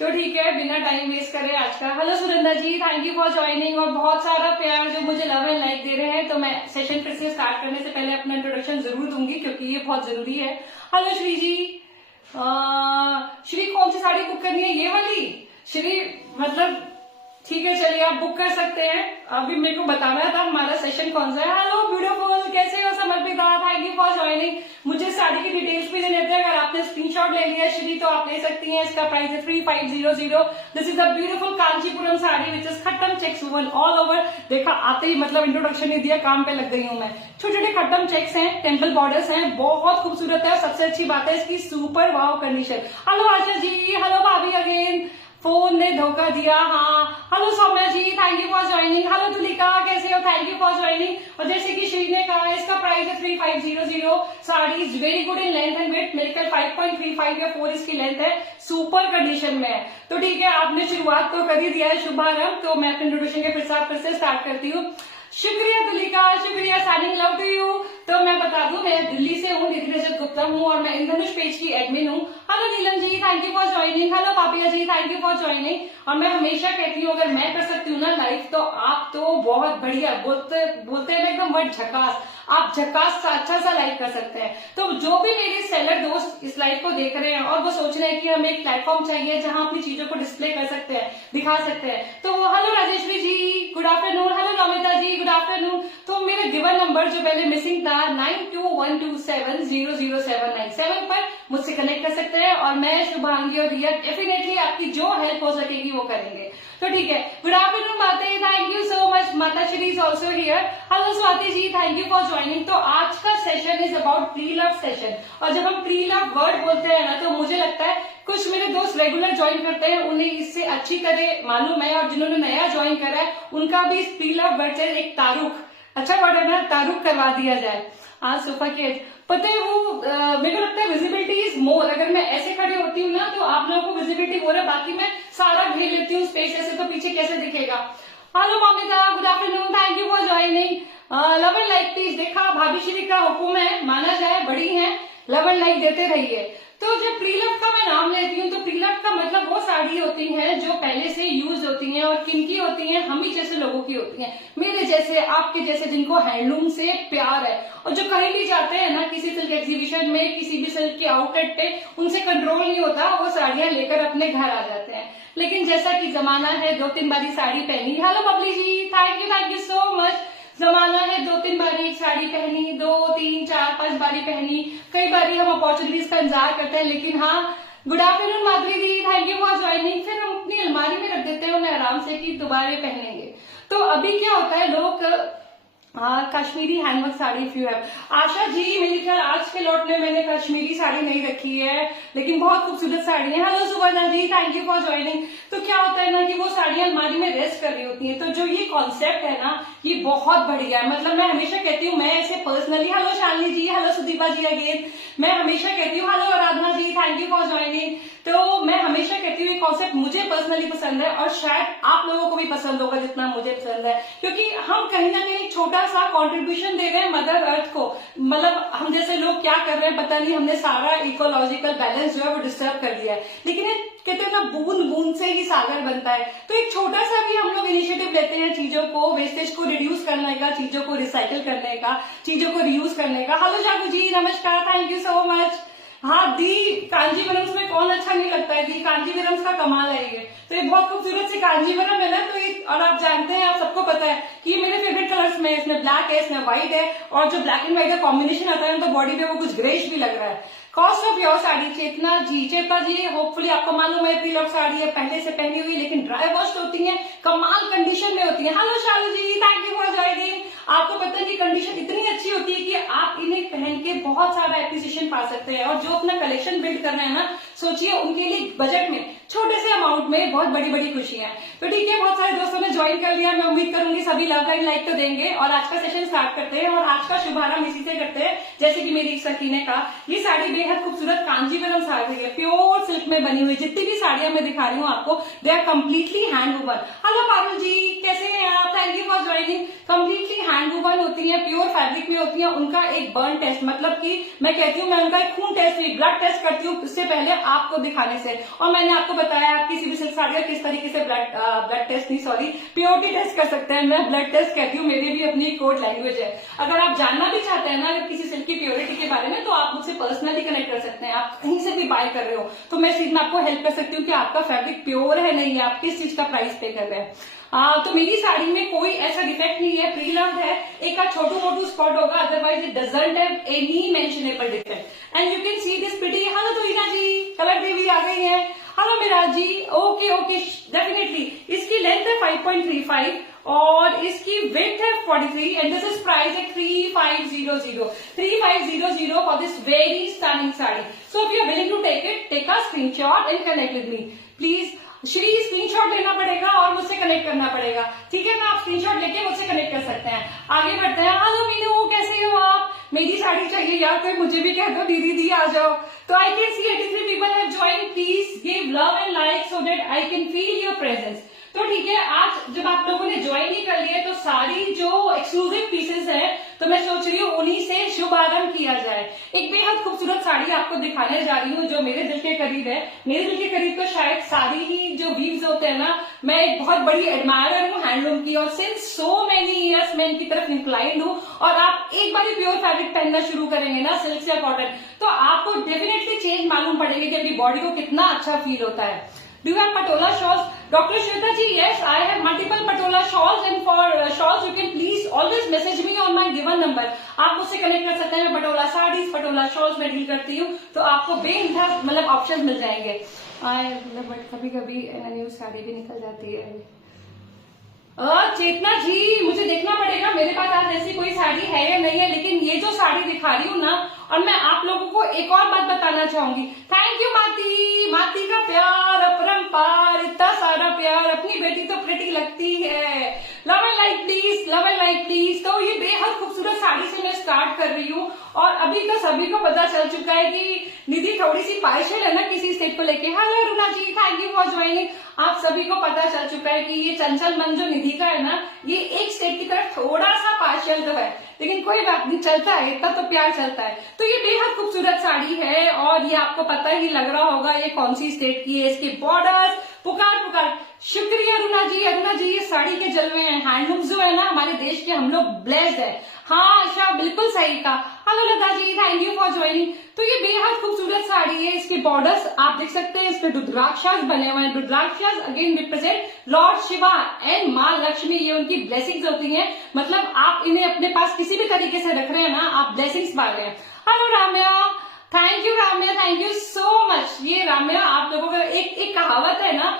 तो ठीक है, बिना टाइम वेस्ट करे आज का। Hello Surendra ji, thank you for joining और बहुत सारा प्यार जो मुझे लव एंड लाइक दे रहे हैं। तो मैं सेशन फिर से स्टार्ट करने से पहले अपना इंट्रोडक्शन जरूर दूंगी क्योंकि ये बहुत जरूरी है। हेलो श्री जी। श्री कौन सी साड़ी बुक करनी है? ये वाली श्री, मतलब ठीक है, चलिए आप बुक कर सकते हैं। अभी मेरे को बताना था हमारा सेशन कौन सा है। हेलो ब्यूटीफुल, कैसे हो Samarpita? Thank you for joining. मुझे साड़ी की डिटेल्स भी देने थे, अगर आपने स्क्रीनशॉट ले लिया श्री तो आप ले सकती हैं। इसका प्राइस है 3500। This is a beautiful Kanchipuram sari which is खट्टम चेक्स वुवन ऑल ओवर। देखा आते ही मतलब इंट्रोडक्शन नहीं दिया, काम पे लग गई हूँ मैं। छोटे छोटे खट्टम चेक्स हैं, टेम्पल बॉर्डर्स हैं, बहुत खूबसूरत है। सबसे अच्छी बात है इसकी super wow condition. Hello Asha ji, hello भाभी अगेन, फोन ने धोखा दिया। हाँ, hello Saumya ji, thank you for joining. Hello Tulika, कैसे हो? Thank you for joining. और जैसे कि श्री ने कहा, इसका प्राइस है 3500। Sari is very good in length and weight, मेरे 5.35 या 4 इसकी लेंथ है, सुपर कंडीशन में है। तो ठीक है, आपने शुरुआत तो कर ही दिया है शुभारंभ, तो मैं अपने इंट्रोडक्शन के फिर से स्टार्ट करती हूँ। शुक्रिया तुलिका, शुक्रिया, सैंडिंग लव टू यू। तो मैं बता दूं, मैं दिल्ली से हूँ, निधि रजत गुप्ता हूँ और मैं इंद्रधनुष पेज की एडमिन हूँ। Hello Neelam ji, thank you for joining. Hello Papiya ji, thank you for joining. और मैं हमेशा कहती हूँ, अगर मैं कर सकती हूँ ना लाइफ, तो आप तो बहुत बढ़िया, बोलते हैं ना एकदम वर्ड झकास, आप झकास सा अच्छा सा लाइफ कर सकते हैं। तो जो भी मेरे सेलर दोस्त इस लाइफ को देख रहे हैं और वो सोच रहे हैं कि हमें एक प्लेटफॉर्म चाहिए जहां अपनी चीजों को डिस्प्ले कर सकते हैं, दिखा सकते हैं, तो हेलो राजेश्वरी जी, गुड आफ्टरनून। हेलो नमिता जी, गुड आफ्टरनून। तो मेरे गिवन नंबर जो पहले मिसिंग था 9212700797 पर मुझसे कनेक्ट कर सकते हैं और मैं शुभांगी और रिया डेफिनेटली आपकी जो हेल्प हो सकेगी वो करेंगे। तो ठीक है, गुड आफ्टरनून माता, थैंक यू सो मच। माता Shri is also here. Hello Swati ji, thank you for joining. तो आज का session is about pre love session. और जब हम प्री लव वर्ड बोलते हैं ना, तो मुझे लगता है कुछ मेरे दोस्त रेगुलर ज्वाइन करते हैं, उन्हें इससे अच्छी तरह मालूम है, और जिन्होंने नया ज्वाइन करा है उनका भी इस प्री लव वर्ड से एक तारुख, अच्छा वर्ड है ना, तारुख करवा दिया जाए। हाँ सोफा के पता है वो मेरे को लगता है विजिबिलिटी इज मोर। अगर मैं ऐसे खड़ी होती हूँ ना तो आप लोगों को विजिबिलिटी हो रहा है, बाकी मैं सारा घेर लेती हूँ स्पेस, ऐसे तो पीछे कैसे दिखेगा। Hello Mamita, good afternoon, thank you for joining. Love and like please. देखा भाभी श्री का हुक्म है, माना जाए, बड़ी है, लव एंड लाइक देते रहिए। तो जब प्री लव का मैं नाम लेती हूँ तो प्री लव का मतलब वो साड़ी होती हैं जो पहले से यूज होती हैं, और किनकी होती हैं? हम ही जैसे लोगों की होती हैं, मेरे जैसे, आपके जैसे, जिनको हैंडलूम से प्यार है और जो कहीं भी जाते हैं ना, किसी सिल्क एग्जीबिशन में, किसी भी सिल्क के आउटलेट पे, उनसे कंट्रोल नहीं होता, वो साड़ियां लेकर अपने घर आ जाते हैं। लेकिन जैसा कि जमाना है, 2-3 बारी साड़ी पहनी। Hello Babli ji, thank you so much. जमाना है 2-3 बारी एक साड़ी पहनी, 2-3-4-5 बारी पहनी, कई बारी हम अपॉर्चुनिटीज का इंतजार करते हैं। लेकिन हाँ, good afternoon Madhuri the, thank you for joining. फिर हम अपनी अलमारी में रख देते हैं उन्हें आराम से कि दोबारा पहनेंगे। तो अभी क्या होता है, लोग Kashmiri handwork sari if you have. Asha ji, मेरे ख्याल आज के लॉट में मैंने कश्मीरी साड़ी नहीं रखी है, लेकिन बहुत खूबसूरत साड़ी है। Hello Suvarna ji, thank you for joining. तो क्या होता है ना कि वो साड़ियां अलमारी में रेस्ट कर रही होती हैं। तो जो ये कॉन्सेप्ट है ना, ये बहुत बढ़िया है। मतलब मैं हमेशा कहती हूँ, मैं ऐसे personally, hello Shalini ji, hello Sudipa ji again, मैं हमेशा कहती हूँ, hello Aradhana ji, thank you for joining. तो मैं हमेशा कहती हूँ ये कॉन्सेप्ट मुझे पर्सनली पसंद है और शायद आप लोगों को भी पसंद होगा जितना मुझे पसंद है, क्योंकि हम कहीं ना कहीं छोटा सा कंट्रीब्यूशन दे रहे हैं मदर अर्थ को। मतलब हम जैसे लोग क्या कर रहे हैं पता नहीं, हमने सारा इकोलॉजिकल बैलेंस जो है वो डिस्टर्ब कर दिया है। लेकिन ये कहते हैं ना, बूंद बूंद से ही सागर बनता है। तो एक छोटा सा भी हम लोग इनिशिएटिव लेते हैं चीजों को, वेस्टेज को रिड्यूस करने का, चीजों को रिसाइकिल करने का, चीजों को रीयूज करने का। हेलो जागू जी, नमस्कार, थैंक यू सो मच। हाँ दी, कांजीवरम में कौन अच्छा नहीं लगता है दी, कांजीवरम का कमाल है ये। तो ये बहुत खूबसूरत से कांजीवरम है ना, तो ये, और आप जानते हैं, आप सबको पता है कि ये मेरे फेवरेट कलर्स में, इसमें ब्लैक है, इसमें व्हाइट है, और जो ब्लैक एंड व्हाइट का कॉम्बिनेशन आता है तो बॉडी पे वो कुछ ग्रेश भी लग रहा है। Cost of your sari Chetna ji, Chetna ji, hopefully आपको मालूम है प्री लव साड़ी है, पहले से पहनी हुई, लेकिन ड्राई वॉश होती है, कमाल कंडीशन में होती है। Hello Shalu ji, thank you for joining. आपको पता है कि कंडीशन इतनी अच्छी होती है कि आप इन्हें पहन के बहुत सारा एप्रिसिएशन पा सकते हैं। और जो अपना कलेक्शन बिल्ड कर रहे हैं ना, सोचिए उनके लिए बजट में, छोटे से अमाउंट में बहुत बड़ी बड़ी खुशियां हैं। तो ठीक है, बहुत सारे दोस्तों ने ज्वाइन कर लिया, मैं उम्मीद करूंगी सभी लव एंड लाइक तो देंगे। और आज का सेशन स्टार्ट करते हैं, और आज का शुभारंभ इसी से करते हैं। जैसे कि मेरी एक सखी ने कहा, ये साड़ी बेहद खूबसूरत कांजीवरम साड़ी है, प्योर सिल्क में बनी हुई। जितनी भी साड़ियां मैं दिखा रही हूँ आपको, they are completely hand woven. Hello Parul ji, कैसे हैं आप? Thank you for joining. Completely hand woven होती है, प्योर फैब्रिक में होती है। उनका एक बर्न टेस्ट, मतलब कि मैं कहती हूँ, मैं उनका एक खून टेस्ट, ब्लड टेस्ट करती हूँ, उससे पहले आपको दिखाने से। और मैंने आपको बताया आप किसी भी सिल्क साड़ी का किस तरीके से ब्लड टेस्ट नहीं सॉरी प्योरिटी टेस्ट कर सकते हैं। मैं ब्लड टेस्ट कहती हूँ, मेरी भी अपनी कोड लैंग्वेज है। अगर आप जानना भी चाहते हैं ना अगर किसी सिल्क की प्योरिटी के बारे में, तो आप मुझसे पर्सनली कनेक्ट कर सकते हैं। आप कहीं से भी बाय कर रहे हो तो मैं इस चीज में आपको हेल्प कर सकती हूँ कि आपका फैब्रिक प्योर है नहीं है, आप किस चीज का प्राइस पे कर रहे हैं। तो मेरी साड़ी में कोई ऐसा डिफेक्ट नहीं है, प्री लव्ड है, एक आध छोटू मोटू स्पॉट होगा, otherwise it doesn't have any mentionable defect. And you can see this pretty. Hello तो रीना जी, कलर देवी आ गई है। हेलो मेरा जी, ओके ओके डेफिनेटली। इसकी लेंथ है 5.35 और इसकी वेट है 43 एंड दिस इज प्राइस है 3500 for this very stunning sari. So if you are willing to take it, take a screenshot and connect with me please. Shri screenshot लेना पड़ेगा और मुझसे कनेक्ट करना पड़ेगा, ठीक है ना? आप स्क्रीनशॉट लेके मुझसे कनेक्ट कर सकते हैं। आगे बढ़ते हैं। हेलो मीनू, कैसे हो आप? मेरी साड़ी चाहिए यार, कोई मुझे भी कह दो दीदी दी आ जाओ। तो I can see 83 people have join. Please give love and like so that I can feel your presence. तो ठीक है, आज जब आप लोगों ने ज्वाइन ही कर लिया तो सारी जो एक्सक्लूसिव पीसेस है तो मैं सोच रही हूँ उन्हीं से शुभारंभ किया जाए। एक बेहद खूबसूरत साड़ी आपको दिखाने जा रही हूँ जो मेरे दिल के करीब है। मेरे दिल के करीब तो शायद सारी ही जो वीव्स होते हैं ना, मैं एक बहुत बड़ी एडमायरर हूँ हैंडलूम की और सिंस सो मेनी ईयर्स मैं इनकी तरफ इंक्लाइंड हूँ। और आप एक बार प्योर फैब्रिक पहनना शुरू करेंगे ना, सिल्क या कॉटन, तो आपको डेफिनेटली चेंज मालूम पड़ेगा कि अपनी बॉडी को कितना अच्छा फील होता है। Do you have patola shawls? Dr. Shweta ji, yes, I have multiple patola shawls and for shawls you can please always message me on my given number. आप मुझसे कनेक्ट कर सकते हैं। मैं पटोला साड़ीज, पटोला शॉल्स में डील करती हूँ, तो आपको बेइंतहा मतलब ऑप्शन मिल जाएंगे। बट कभी कभी न्यू साड़ी भी निकल जाती है। चेतना जी, मुझे देखना पड़ेगा मेरे पास आज ऐसी कोई साड़ी है या नहीं है, लेकिन ये जो साड़ी दिखा रही हूँ ना, और मैं आप लोगों को एक और बात बताना चाहूंगी। थैंक यू माती, माती का प्यार अपरंपार, इतना सारा प्यार, अपनी बेटी तो प्रिटी लगती है। Love and like please, love and like please. तो ये बेहद खूबसूरत साड़ी से मैं स्टार्ट कर रही हूँ और अभी तो सभी को पता चल चुका है कि निधि थोड़ी सी पार्शियल है ना किसी स्टेट को लेके। हेलो रुना जी, थैंक यू फॉर ज्वाइनिंग। आप सभी को पता चल चुका है कि ये चंचल मन जो निधि का है ना, ये एक स्टेट की तरफ थोड़ा सा पार्शियल तो है, लेकिन कोई बात नहीं, चलता है, इतना तो प्यार चलता है। तो ये बेहद खूबसूरत साड़ी है और ये आपको पता ही लग रहा होगा ये कौन सी स्टेट की है। इसके बॉर्डर्स पुकार पुकार। शुक्रिया अरुणा जी। अरुणा जी, ये साड़ी के जलवे हैं, हैंडलूम जो है ना हमारे देश के, हम लोग ब्लेस्ड है। हाँ आशा, बिल्कुल सही कहा। Hello Lata ji, thank you for joining. तो ये बेहद खूबसूरत साड़ी है। इसके बॉर्डर्स आप देख सकते हैं, इसके रुद्राक्षस बने हुए हैं। Rudrakshas again represent lord Shiva and Maa Lakshmi, ये उनकी ब्लेसिंग्स होती हैं। मतलब आप इन्हें अपने पास किसी भी तरीके से रख रहे हैं ना, आप ब्लेसिंग्स पा रहे हैं। Hello Ramya, thank you Ramya, thank you so much. ये राम्या, आप लोगों का एक कहावत है ना,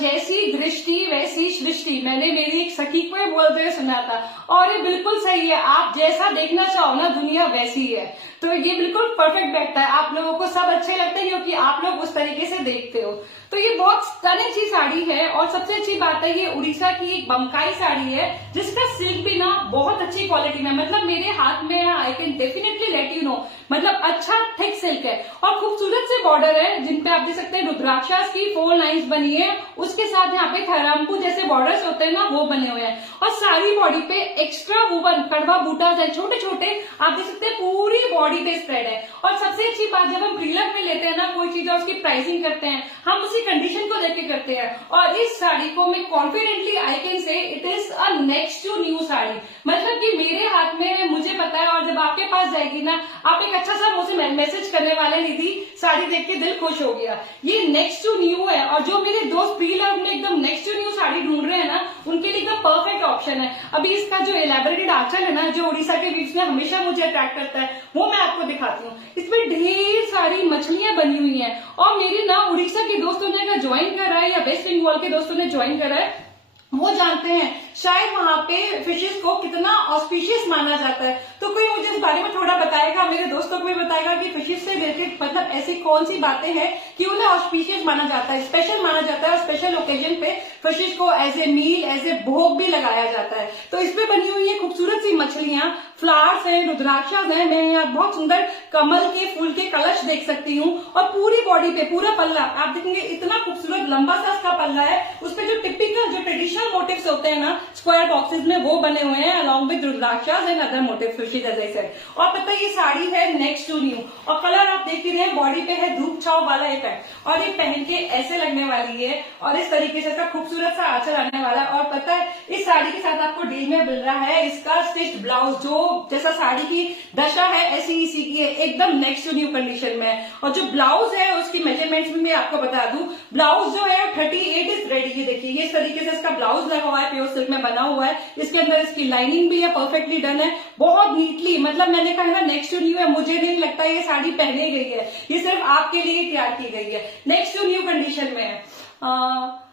जैसी दृष्टि वैसी सृष्टि, मैंने मेरी एक सखी को बोलते हुए सुना था और ये बिल्कुल सही है। आप जैसा देखना चाहो ना दुनिया वैसी है, तो ये बिल्कुल परफेक्ट बैठता है। आप लोगों को सब अच्छे लगते हैं क्योंकि आप लोग उस तरीके से देखते हो। तो ये बहुत स्टनिंग सी साड़ी है और सबसे अच्छी बात है ये उड़ीसा की एक बमकाई साड़ी है जिसका सिल्क भी ना बहुत अच्छी क्वालिटी में, मतलब मेरे हाथ में I can definitely let you know, मतलब अच्छा थिक सिल्क है और खूबसूरत से बॉर्डर है जिनपे आप देख सकते हैं रुद्राक्षस की 4 लाइन्स बनी है। उसके साथ यहाँ पे थरामपू जैसे बॉर्डर्स होते हैं ना, वो बने हुए हैं और सारी बॉडी पे एक्स्ट्रा वूवन कड़वा बूटास है, छोटे छोटे, आप देख सकते हैं पूरी बॉडी पे स्प्रेड है। और सबसे अच्छी बात, जब हम प्रीलग में लेते हैं ना कोई चीज और उसकी प्राइसिंग करते हैं, हम उसी कंडीशन को देख के करते हैं। और इस साड़ी को मैं confidently I can say it is a next to new sari, मतलब कि मेरे हाथ में है, मुझे पता है। और जब आपके पास जाएगी ना, आप एक अच्छा सा मुझसे मैसेज करने वाले निधि साड़ी देख के दिल खुश हो गया, ये नेक्स्ट टू न्यू है। और जो मेरे दोस्त प्रीलग में एकदम नेक्स्ट टू न्यू साड़ी ढूंढ रहे हैं ना, उनके लिए एकदम परफेक्ट ऑप्शन है। अभी इसका जो एलैबोरेटेड आंचल है ना, जो उड़ीसा के बीच में हमेशा मुझे अट्रैक्ट करता है, वो मैं आपको दिखाती हूँ। इसमें ढेर सारी मछलियां बनी हुई हैं और मेरी ना उड़ीसा के दोस्तों ने अगर ज्वाइन करा है या वेस्ट बंगाल के दोस्तों ने ज्वाइन करा है, वो जानते हैं शायद वहां पे फिशेस को कितना ऑस्पिशियस माना जाता है। तो कोई मुझे इस बारे में थोड़ा बताएगा, मेरे दोस्तों को भी बताएगा कि फिशेस से रिलेटेड मतलब ऐसी कौन सी बातें हैं कि उन्हें ऑस्पिशियस माना जाता है, स्पेशल माना जाता है और स्पेशल ओकेजन पे फिशेस को as a meal, as a bhog भी लगाया जाता है। तो इसमें बनी हुई है खूबसूरत सी मछलियां, फ्लावर्स है, रुद्राक्षस है, मैं यहाँ बहुत सुंदर कमल के फूल के कलश देख सकती हूँ और पूरी बॉडी पे पूरा पल्ला आप देखेंगे, इतना खूबसूरत लंबा सा इसका पल्ला है। उसपे जो टिपिकल जो ट्रेडिशनल मोटिव्स होते हैं ना स्क्वायर बॉक्सेस में, वो बने हुए हैं along with rudrakshas and other motive fishes as I said. और पता है ये साड़ी है नेक्स्ट टू न्यू और कलर आप देख ही रहे हैं, बॉडी पे है धूप छाव वाला एक है और ये पहन के ऐसे लगने वाली है और इस तरीके से इसका खूबसूरत सा आंचल आने वाला है। और पता है इस साड़ी के साथ आपको डील में मिल रहा है इसका स्टिच्ड ब्लाउज, जो जैसा साड़ी की दशा है ऐसी इसी की है, एकदम नेक्स्ट टू न्यू कंडीशन में है। और जो ब्लाउज है उसकी मेजरमेंट्स में मैं आपको बता दूं, ब्लाउज जो है 38 इज रेडी। ये देखिए ये इस तरीके से इसका ब्लाउज लगा हुआ है, प्योर सिल्क में बना हुआ है। इसके अंदर इसकी लाइनिंग भी है, परफेक्टली डन है, बहुत नीटली। मतलब मैंने कहा ना नेक्स्ट टू न्यू है, मुझे नहीं लगता ये साड़ी पहने गई है, ये सिर्फ आपके लिए तैयार की गई है, नेक्स्ट टू न्यू कंडीशन में है।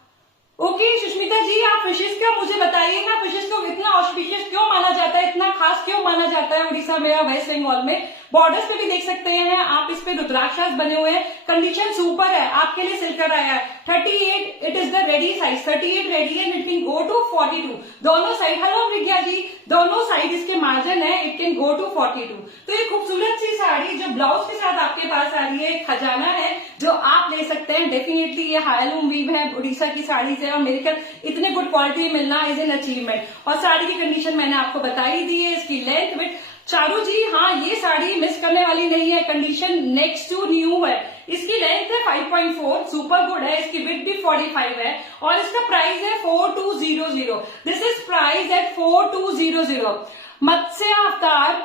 ओके सुष्मिता जी, आप फिशेस का मुझे बताइए ना, फिशेस को इतना ऑस्पिशियस क्यों माना जाता है, इतना खास क्यों माना जाता है उड़ीसा में या वेस्ट बंगाल में। बॉर्डर्स पे भी देख सकते हैं आप, इस पे रुद्राक्षास बने हुए हैं, कंडीशन सुपर है, आपके लिए सिलकर आया है। 38 it is the ready size, 38 ready and it can go to 42 दोनों साइड। हेलो विज्ञा जी, दोनों साइड इसके मार्जिन है, इट कैन गो टू 42। तो ये खूबसूरत सी साड़ी जो ब्लाउज के साथ आपके पास आ रही है, खजाना है जो आप ले सकते हैं। डेफिनेटली ये हायलूम वीव है उड़ीसा की साड़ी से, और मेरे ख्याल इतने गुड क्वालिटी मिलना इज एन अचीवमेंट। और साड़ी की कंडीशन मैंने आपको बता ही दी है, इसकी लेंथ विड्थ। चारू जी हाँ, ये साड़ी मिस करने वाली नहीं है, कंडीशन नेक्स्ट टू न्यू है। इसकी लेंथ है 5.4, सुपर गुड है, इसकी विड्थ भी 45 है और इसका प्राइस है 4200। This is price at 4200। Matsya अवतार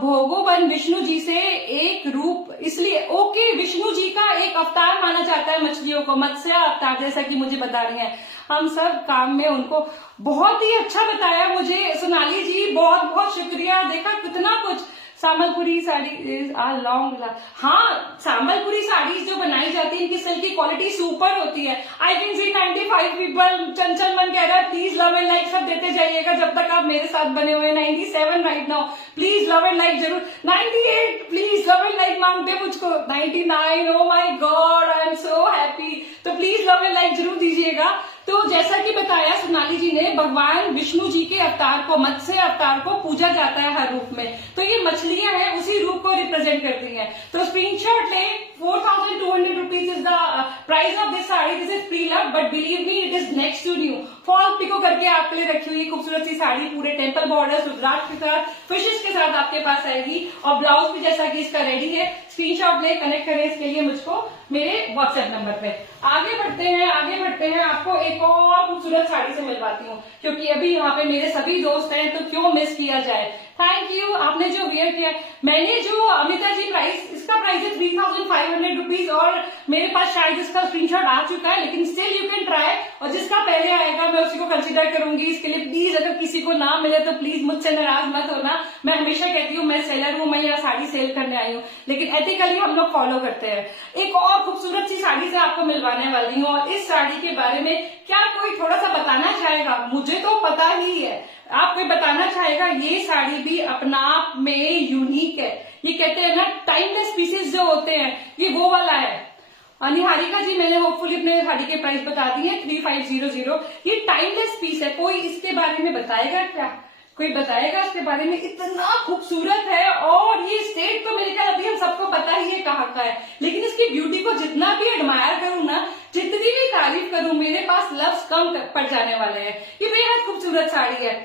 भोगोवन विष्णु जी से एक रूप, इसलिए ओके विष्णु जी का एक अवतार माना जाता है मछलियों को, मत्स्य अवतार, जैसा कि मुझे बता रही हैं। हम सब काम में उनको बहुत ही अच्छा बताया मुझे सोनाली जी, बहुत बहुत शुक्रिया। देखा कितना कुछ। सामलपुरी साड़ी लॉन्ग, हाँ सामलपुरी साड़ीज जो बनाई जाती है इनकी सिल्क की क्वालिटी सुपर होती है। I can see 95 people. चंचल मन कह रहा है प्लीज लव एंड लाइक सब देते जाइएगा जब तक आप मेरे साथ बने हुए। 97 right now, please love and like जरूर। 98 प्लीज लव एंड लाइक मांगते मुझको। 99 oh my god I am so happy. तो प्लीज लव एंड लाइक जरूर दीजिएगा। तो जैसा कि बताया सोनाली जी ने, भगवान विष्णु जी के अवतार को, मत्स्य अवतार को पूजा जाता है हर रूप में, तो ये मछलियां हैं उसी रूप को रिप्रेजेंट करती हैं। तो स्क्रीनशॉट लें। 4200 rupees is the price of this sari. This is pre love but believe me it is next to new. Fall pico करके आपके लिए रखी हुई खूबसूरत सी साड़ी, पूरे टेम्पल बॉर्डर रुद्राक्ष के साथ, फिशेस के साथ आपके पास आएगी और ब्लाउज भी जैसा कि इसका रेडी है। स्क्रीनशॉट ले, कनेक्ट करें इसके लिए मुझको मेरे व्हाट्सएप नंबर पे। आगे बढ़ते हैं, आपको एक और खूबसूरत साड़ी से मिलवाती हूँ, क्योंकि अभी यहाँ पे मेरे सभी दोस्त हैं तो क्यों मिस किया जाए। थैंक यू, आपने जो वेयर किया। मैंने जो अमिता जी प्राइस, इसका प्राइस है 3500 रुपीज और मेरे पास शायद इसका स्क्रीनशॉट आ चुका है, लेकिन स्टिल यू कैन ट्राई, और जिसका पहले आएगा मैं उसी को कंसीडर करूंगी। इसके लिए प्लीज अगर किसी को ना मिले तो प्लीज मुझसे नाराज मत होना। मैं हमेशा कहती हूँ मैं सेलर हूँ, मैं यहाँ साड़ी सेल करने आई हूँ, लेकिन एथिकली हम लोग फॉलो करते हैं। एक और खूबसूरत सी साड़ी से आपको मिलवाने वाली हूँ, और इस साड़ी के बारे में क्या कोई थोड़ा सा बताना चाहेगा? मुझे तो पता ही है, आप कोई बताना चाहेगा? ये साड़ी भी अपना आप में यूनिक है। ये कहते हैं ना टाइमलेस पीसेस जो होते हैं, ये वो वाला है। निहारिका जी, मैंने होपफुली अपने साड़ी के प्राइस बता दिए, 3500। ये टाइमलेस पीस है। कोई इसके बारे में बताएगा क्या? कोई बताएगा इसके बारे में? इतना खूबसूरत है, और ये स्टेट तो मेरे ख्याल अभी हम सबको पता ही है कहाँ का है, लेकिन इसकी ब्यूटी को जितना भी एडमायर करूँ ना, जितनी भी तारीफ करूँ, मेरे पास लफ्ज कम पड़ जाने वाले हैं। ये बेहद खूबसूरत साड़ी है।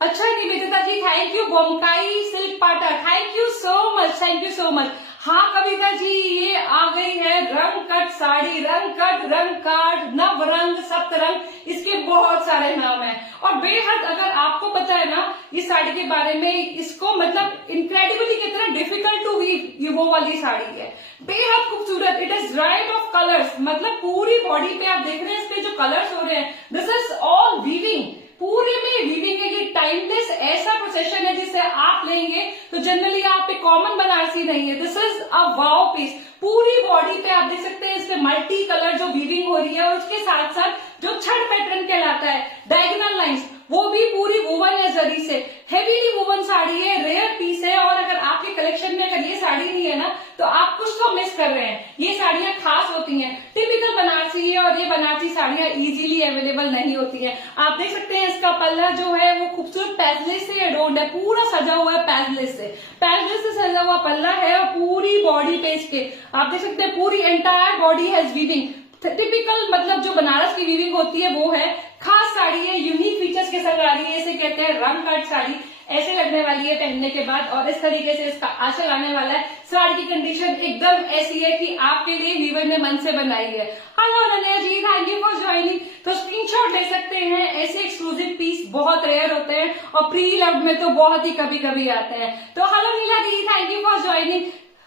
अच्छा निवेदिता जी, थैंक यू। बोमकाई सिल्क पाटा, thank you so much, thank you so much. हाँ कविता जी, ये आ गई है रंग कट साड़ी, रंग कट, रंग काट, नव रंग, सप्त रंग, इसके बहुत सारे नाम हैं। और बेहद, अगर आपको पता है ना इस साड़ी के बारे में, इसको मतलब इनक्रेडिबली कितना डिफिकल्ट टू वीव, ये वो वाली साड़ी है, बेहद खूबसूरत। It is right of colours, मतलब पूरी बॉडी पे आप देख रहे हैं, इस पे जो कलर्स हो रहे हैं, दिस इज ऑल वीविंग, पूरे में वीविंग है। ये टाइमलेस ऐसा प्रोसेशन है जिसे आप लेंगे तो जनरली आप पे कॉमन बनारसी नहीं है। This is a wow piece. पूरी बॉडी पे आप देख सकते हैं, इसपे मल्टी कलर जो वीविंग हो रही है, और उसके साथ साथ जो छड़ पैटर्न कहलाता है, डायगोनल लाइंस, वो भी पूरी वुवन है जरी से। हेवीली वुवन साड़ी है, रेयर पीस है, और अगर आपके कलेक्शन में अगर ये साड़ी नहीं है ना तो आप कुछ तो मिस कर रहे हैं। ये साड़ियां खास होती हैं, टिपिकल बनारसी है, और ये बनारसी साड़ियां इजीली अवेलेबल नहीं होती है। आप देख सकते हैं इसका पल्ला जो है वो खूबसूरत पैसलेस से एडोर्न्ड है, पूरा सजा हुआ है पैसलेस से सजा हुआ पल्ला है, और पूरी बॉडी पे इसके आप देख सकते हैं पूरी entire body has weaving. Typical मतलब जो बनारस की वीविंग होती है वो है। खास साड़ी है, यूनिक फीचर्स के संग आ रही है, इसे कहते हैं रंग कट साड़ी। ऐसे लगने वाली है पहनने के बाद, और इस तरीके से इसका आंचल आने वाला है। साड़ी की कंडीशन एकदम ऐसी है कि आपके लिए वीवर ने मन से बनाई है। Hello Ananya ji, thank you for joining. तो स्क्रीनशॉट ले सकते हैं। ऐसे एक्सक्लूसिव पीस बहुत रेयर होते हैं और प्री लव्ड में तो बहुत ही कभी कभी आते हैं। तो hello Neela di, thank you for joining.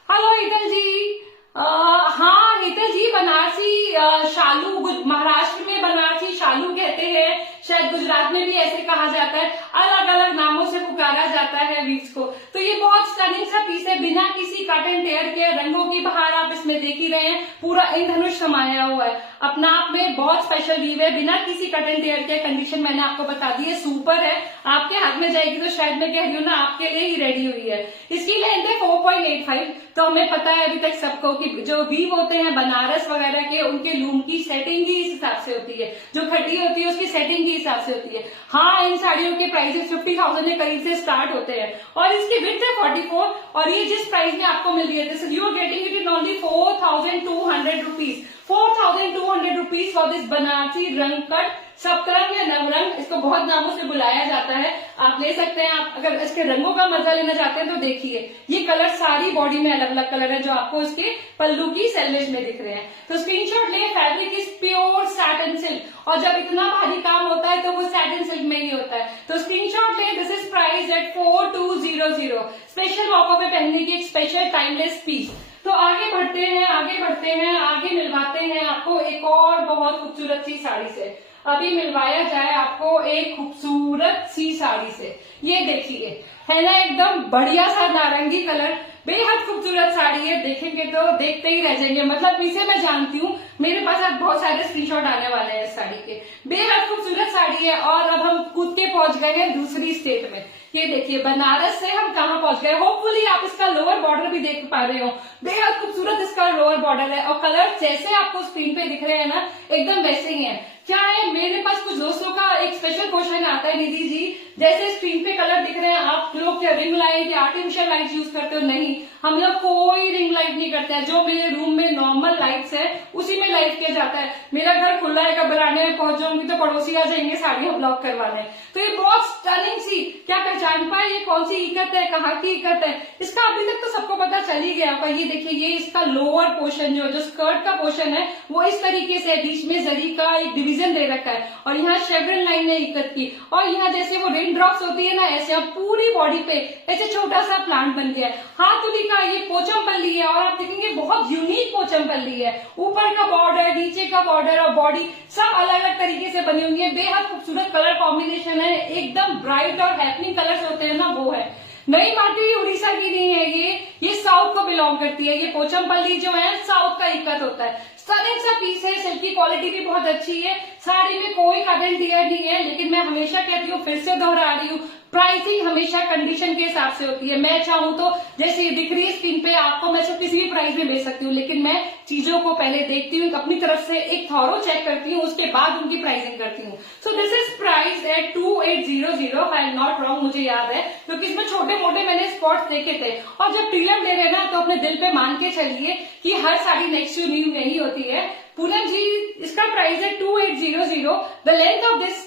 Hello Hital ji. हाँ हितल जी, बनारसी शालू, महाराष्ट्र में बनारसी शालू कहते हैं, शायद गुजरात में भी ऐसे कहा जाता है, अलग अलग नामों से पुकारा जाता है वीव्स को। तो ये बहुत स्टनिंग सा पीस है, बिना किसी कट एंड टेयर के। रंगों की बहार आप इसमें देख ही रहे हैं, पूरा इंद्रधनुष समाया हुआ है। अपना आप में बहुत स्पेशल वीव है, बिना किसी कट एंड टेयर के। कंडीशन मैंने आपको बता दी है, सुपर है। आपके हाथ में जाएगी तो शायद मैं कह रही हूँ ना, आपके लिए ही रेडी हुई है। इसकी लेंथ है 4.85। तो हमें पता है अभी तक सबको कि जो वीव होते हैं बनारस वगैरह के, उनके लूम की सेटिंग ही इस हिसाब से होती है, जो खड्डी होती है उसकी सेटिंग ही हिसाब से होती है। हाँ, इन साड़ियों के प्राइसेस 50,000 के करीब से स्टार्ट होते हैं और इसकी विड्थ है 44। और ये जिस प्राइस में आपको मिल रही है, this you are getting it in only 4,200 rupees. 4,200 rupees for this Banarasi रंग कट सप्तरंग या नवरंग, इसको बहुत नामों से बुलाया जाता है। आप ले सकते हैं। आप अगर इसके रंगों का मजा लेना चाहते हैं तो देखिए, ये कलर सारी बॉडी में अलग अलग कलर है जो आपको इसके पल्लू की सेल्वेज में दिख रहे हैं। तो स्क्रीनशॉट ले। Fabric is pure satin silk, और जब इतना भारी काम होता है तो वो सैटिन सिल्क में ही होता है। तो स्क्रीनशॉट ले। This is price at 4,200। स्पेशल मौकों पे पहनने की एक स्पेशल टाइमलेस पीस। तो आगे बढ़ते हैं, आगे बढ़ते हैं, आगे मिलवाते हैं आपको एक और बहुत खूबसूरत सी साड़ी से। अभी मिलवाया जाए आपको एक खूबसूरत सी साड़ी से। ये देखिए, है ना एकदम बढ़िया सा नारंगी कलर, बेहद खूबसूरत साड़ी है। देखेंगे तो देखते ही रह जाएंगे। मतलब इसे मैं जानती हूँ, मेरे पास आज बहुत सारे स्क्रीनशॉट आने वाले हैं इस साड़ी के। बेहद खूबसूरत साड़ी है और अब हम कूद के पहुंच गए हैं दूसरी स्टेट में। ये देखिए, बनारस से हम कहाँ पहुंच गए। होपफुली आप इसका लोअर बॉर्डर भी देख पा रहे हो। बेहद खूबसूरत इसका लोअर बॉर्डर है और कलर जैसे आपको स्क्रीन पे दिख रहे हैं ना, एकदम वैसे ही है। क्या है, मेरे पास कुछ दोस्तों का एक स्पेशल क्वेश्चन आता है, निधि जी जैसे स्क्रीन पे कलर दिख रहे हैं, आप लोग क्या रिंग लाइट या आर्टिफिशियल लाइट यूज करते हो? नहीं, हम लोग कोई रिंग लाइट नहीं करते हैं। जो मेरे रूम में नॉर्मल लाइट्स है उसी में लाइट किया जाता है। मेरा घर खुला है, कब बनाने में पहुंच जाऊंगी तो पड़ोसी आ जाएंगे साड़ियां ब्लॉक करवाने। तो ये बहुत स्टनिंग सी, क्या पहचान पाए ये कौन सी इकत है, कहाँ की इकत है? इसका अभी तक तो सबको पता चल ही गया होगा। ये देखिए, ये इसका लोअर पोर्शन जो स्कर्ट का पोर्शन है वो इस तरीके से बीच में जरी का एक डिवीजन दे रखा है और यहाँ शेवरन लाइन है इकत की, और यहाँ जैसे वो रेन ड्रॉप्स होती है ना, ऐसे अब पूरी बॉडी पे ऐसे छोटा सा प्लांट बन गया है। हाथुली का ये पोचमपल्ली है और आप देखेंगे बहुत यूनिक पोचमपल्ली है। ऊपर का बॉर्डर, नीचे का बॉर्डर और बॉडी सब अलग अलग तरीके से बनी हुई है। बेहद खूबसूरत कलर कॉम्बिनेशन है, एकदम ब्राइट और हैपनिंग कलर्स होते हैं ना, वो है। नई माटी उड़ीसा की नहीं है, ये साउथ को बिलोंग करती है। ये पोचमपल्ली जो है साउथ का इकत होता है। स्टनिंग सा पीस है, सिल्क की क्वालिटी भी बहुत अच्छी है। साड़ी में कोई कट एंड टेयर नहीं है, लेकिन मैं हमेशा कहती हूँ, फिर से दोहरा रही हूँ, प्राइसिंग हमेशा कंडीशन के हिसाब से होती है। मैं चाहूँ तो जैसे दिख रही है स्क्रीन पे आपको, मैं सिर्फ किसी भी प्राइस में बेच सकती हूँ, लेकिन मैं चीजों को पहले देखती हूँ, अपनी तरफ से एक थॉरो चेक करती हूँ, उसके बाद उनकी प्राइसिंग करती हूँ। So this is price at 2800। I am not wrong, मुझे याद है क्योंकि इसमें छोटे मोटे मैंने स्पॉट्स देखे थे। और जब प्रीमियम ले रहे हैं ना, तो अपने दिल पे मान के चलिए कि हर साड़ी नेक्स्ट टू न्यू यही होती है। पूनम जी, इसका प्राइस है 2800। द लेंथ ऑफ दिस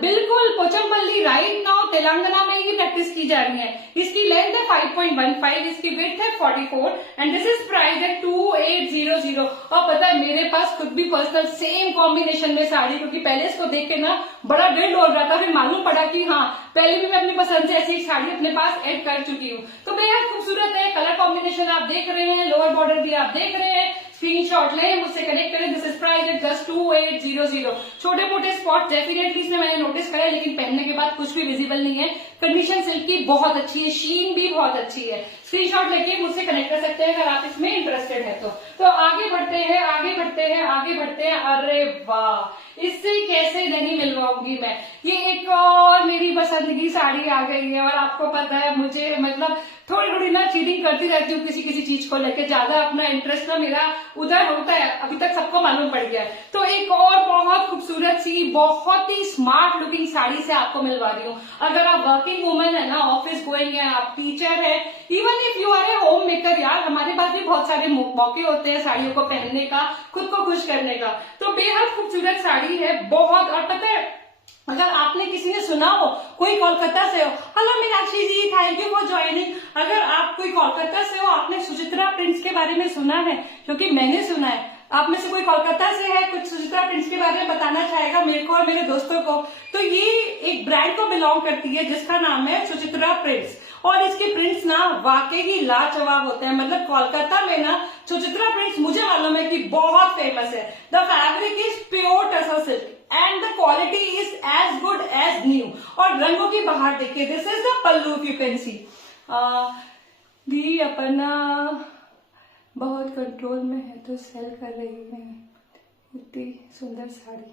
बिल्कुल पोचमपल्ली राइट नाउ तेलंगाना में ही प्रैक्टिस की जा रही है। इसकी लेंथ है 5.15, इसकी विड्थ है 44 एंड दिस इज प्राइस है 2800। और पता है, मेरे पास खुद भी पर्सनल सेम कॉम्बिनेशन में साड़ी, क्योंकि पहले इसको देख के ना बड़ा दिल डोल रहा था, फिर मालूम पड़ा कि हाँ, पहले भी मैं अपनी पसंद से ऐसी एक साड़ी अपने पास ऐड कर चुकी हूँ। तो बेहद खूबसूरत है, कलर कॉम्बिनेशन आप देख रहे हैं, लोअर बॉर्डर भी आप देख रहे हैं। स्क्रीनशॉट लें, मुझसे कनेक्ट करें। This is price at just 2800। छोटे मोटे स्पॉट डेफिनेटली इसमें मैंने नोटिस करे, लेकिन पहनने के बाद कुछ भी विजिबल नहीं है। कंडीशन सिल्क की बहुत अच्छी है, शीन भी बहुत अच्छी है। स्क्रीनशॉट लेके मुझसे कनेक्ट कर सकते हैं अगर आप इसमें इंटरेस्टेड है तो आगे बढ़ते हैं, आगे बढ़ते हैं, आगे बढ़ते हैं। अरे वाह, इससे कैसे नहीं मिलवाऊंगी मैं। ये एक और मेरी पसंद की साड़ी आ गई है और आपको पता है मुझे मतलब थोड़ी थोड़ी ना चीटिंग करती रहती हूँ किसी किसी चीज को लेके, ज्यादा अपना इंटरेस्ट ना मेरा उधर होता है, अभी तक सबको मालूम पड़ गया है। तो एक और बहुत खूबसूरत सी, बहुत ही स्मार्ट लुकिंग साड़ी से आपको मिलवा रही हूँ। अगर आप वर्किंग वुमेन है ना, ऑफिस गोइंग है, आप टीचर है, even if you are a homemaker, यार हमारे पास भी बहुत सारे मौके होते हैं साड़ियों को पहनने का, खुद को खुश करने का। तो बेहद खूबसूरत साड़ी है बहुत। और पता है, अगर आपने किसी ने सुना हो, कोई कोलकाता से हो, hello Meenakshi ji, thank you for joining. अगर आप कोई कोलकाता से हो, आपने सुचित्रा प्रिंट्स के बारे में सुना है, क्योंकि मैंने सुना है, आप में से कोई कोलकाता से है, कुछ सुचित्रा प्रिंट्स के बारे में बताना चाहेगा मेरे को और मेरे दोस्तों को, तो ये एक ब्रांड को बिलोंग करती है जिसका नाम है सुचित्रा प्रिंट्स। और इसके प्रिंट्स ना वाकई ही लाजवाब होते हैं। मतलब कोलकाता में ना सुचित्रा प्रिंट्स मुझे मालूम है कि बहुत फेमस है। The fabric is pure tussar silk and the quality is as good as new. और रंगों की बाहर देखिए, this is the pallu, if you can see. दी अपना बहुत कंट्रोल में है तो सेल कर रही है, इतनी सुंदर साड़ी।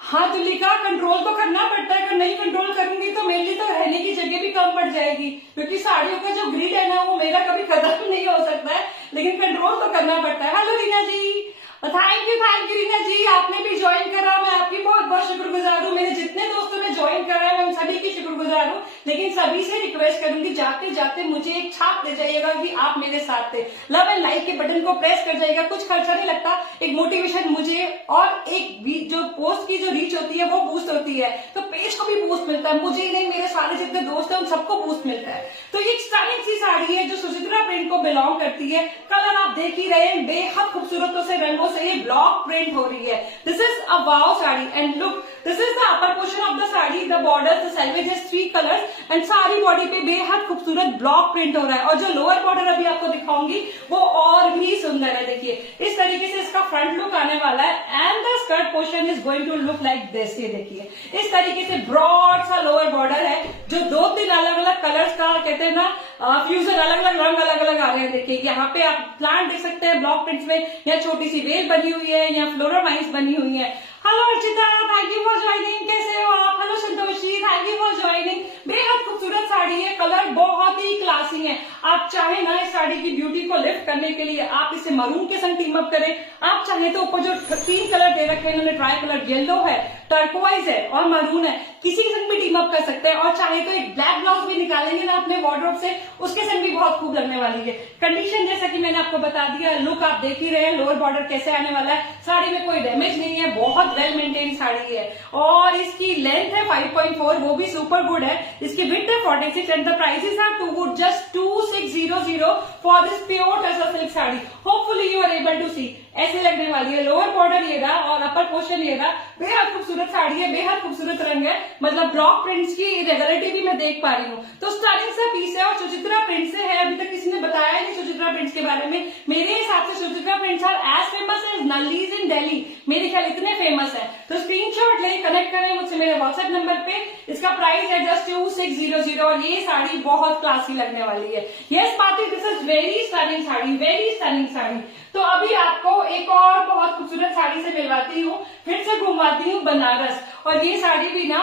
हाँ तुलिका, कंट्रोल तो करना पड़ता है, अगर नहीं कंट्रोल करूंगी तो मेरे लिए तो रहने की जगह भी कम पड़ जाएगी, क्योंकि साड़ियों का जो ग्रिड है ना वो मेरा कभी खत्म नहीं हो सकता है, लेकिन कंट्रोल तो करना पड़ता है। Hello Reena ji, thank you Reena ji, आपने भी ज्वाइन करा, मैं आपकी बहुत बहुत शुक्रगुजार हूँ। मेरे जितने दोस्तों ने ज्वाइन करा है मैं उन सभी की शुक्रगुजार हूँ, लेकिन सभी से रिक्वेस्ट करूंगी जाते जाते मुझे एक छाप दे जाइएगा कि आप मेरे साथ थे। लव एंड लाइक के बटन को प्रेस कर जाइएगा, कुछ खर्चा नहीं लगता, एक मोटिवेशन मुझे और एक जो पोस्ट की जो रीच होती है वो बूस्ट होती है, तो पेज को भी बूस्ट मिलता है, मुझे ही नहीं मेरे सारे जितने दोस्त हैं उन सबको बूस्ट मिलता है। तो ये स्टाइलिंग सी साड़ी है जो सुचित्रा प्रिंट को बिलोंग करती है। कलर आप देख ही रहे हैं, बेहद खूबसूरतों से रंगों से ये ब्लॉक प्रिंट हो रही है। This is a wow sari and look, this is the upper portion of the sari, the border, the salvage is 3 colours and सारी बॉडी पे बेहद खूबसूरत ब्लॉक प्रिंट हो रहा है। और जो लोअर बॉर्डर अभी आपको दिखाऊंगी वो और भी सुंदर है। देखिए इस तरीके से इसका फ्रंट लुक आने वाला है and the skirt portion is going to look like this. ये देखिए इस तरीके से ब्रॉड सा लोअर बॉर्डर है, जो 2-3 अलग अलग कलर्स का कहते हैं ना फ्यूजन, अलग अलग रंग अलग अलग आ रहे हैं। देखिए यहाँ पे आप प्लांट देख सकते हैं ब्लॉक प्रिंट्स में, या छोटी सी वेल बनी हुई है, या फ्लोरल लाइन्स बनी हुई है। Hello Archita, thank you for joining, कैसे हो आप? Hello Santoshi, thank you for joining. बेहद खूबसूरत साड़ी है, कलर बहुत ही क्लासी है। आप चाहे ना इस साड़ी की ब्यूटी को लिफ्ट करने के लिए आप इसे मरून के संग टीम अप करें, आप चाहे तो ऊपर जो 3 कलर दे रखे हैं इन्होंने, ट्राई कलर, येलो है, टर्कोवाइज है और मरून है, किसी के संग भी टीम अप कर सकते हैं। और चाहे तो एक ब्लैक ब्लाउज भी निकालेंगे ना अपने वार्डरोब से, उसके संग भी बहुत खूब लगने वाली है। कंडीशन जैसा कि मैंने आपको बता दिया, लुक आप देख ही रहे हैं, लोअर बॉर्डर कैसे आने वाला है, साड़ी में कोई डैमेज नहीं है, बहुत वेल मेंटेन साड़ी है। और इसकी लेंथ है 5.4, वो भी सुपर गुड है। इसकी विड्थ है 46 and the prices are too good, just 2600 for this pure tussar silk sari. Hopefully you are able to see, ऐसे लगने वाली है। लोअर बॉर्डर ये रहा और अपर पोर्शन ये रहा। बेहद खूबसूरत साड़ी है, बेहद खूबसूरत रंग है, मतलब ब्लॉक प्रिंट्स की रेगुलरिटी भी मैं देख पा रही हूँ। तो स्टाइलिंग सा पीस है और सुचित्रा प्रिंट से है। अभी तक किसी ने बताया नहीं सुचित्रा प्रिंट्स के बारे में। मेरे हिसाब से Suchitra prints are as famous as Nallis in Delhi, मेरे ख्याल इतने फेमस है। तो स्क्रीनशॉट ले, कनेक्ट करें मुझसे मेरे व्हाट्सएप नंबर पे। इसका प्राइस है जस्ट 2600 और ये साड़ी बहुत क्लासी लगने वाली है। Yes party, this is very stunning sari, very stunning sari. तो अभी आपको एक और बहुत खूबसूरत साड़ी से मिलवाती हूँ, फिर से घुमाती हूँ बनारस। और ये साड़ी भी ना,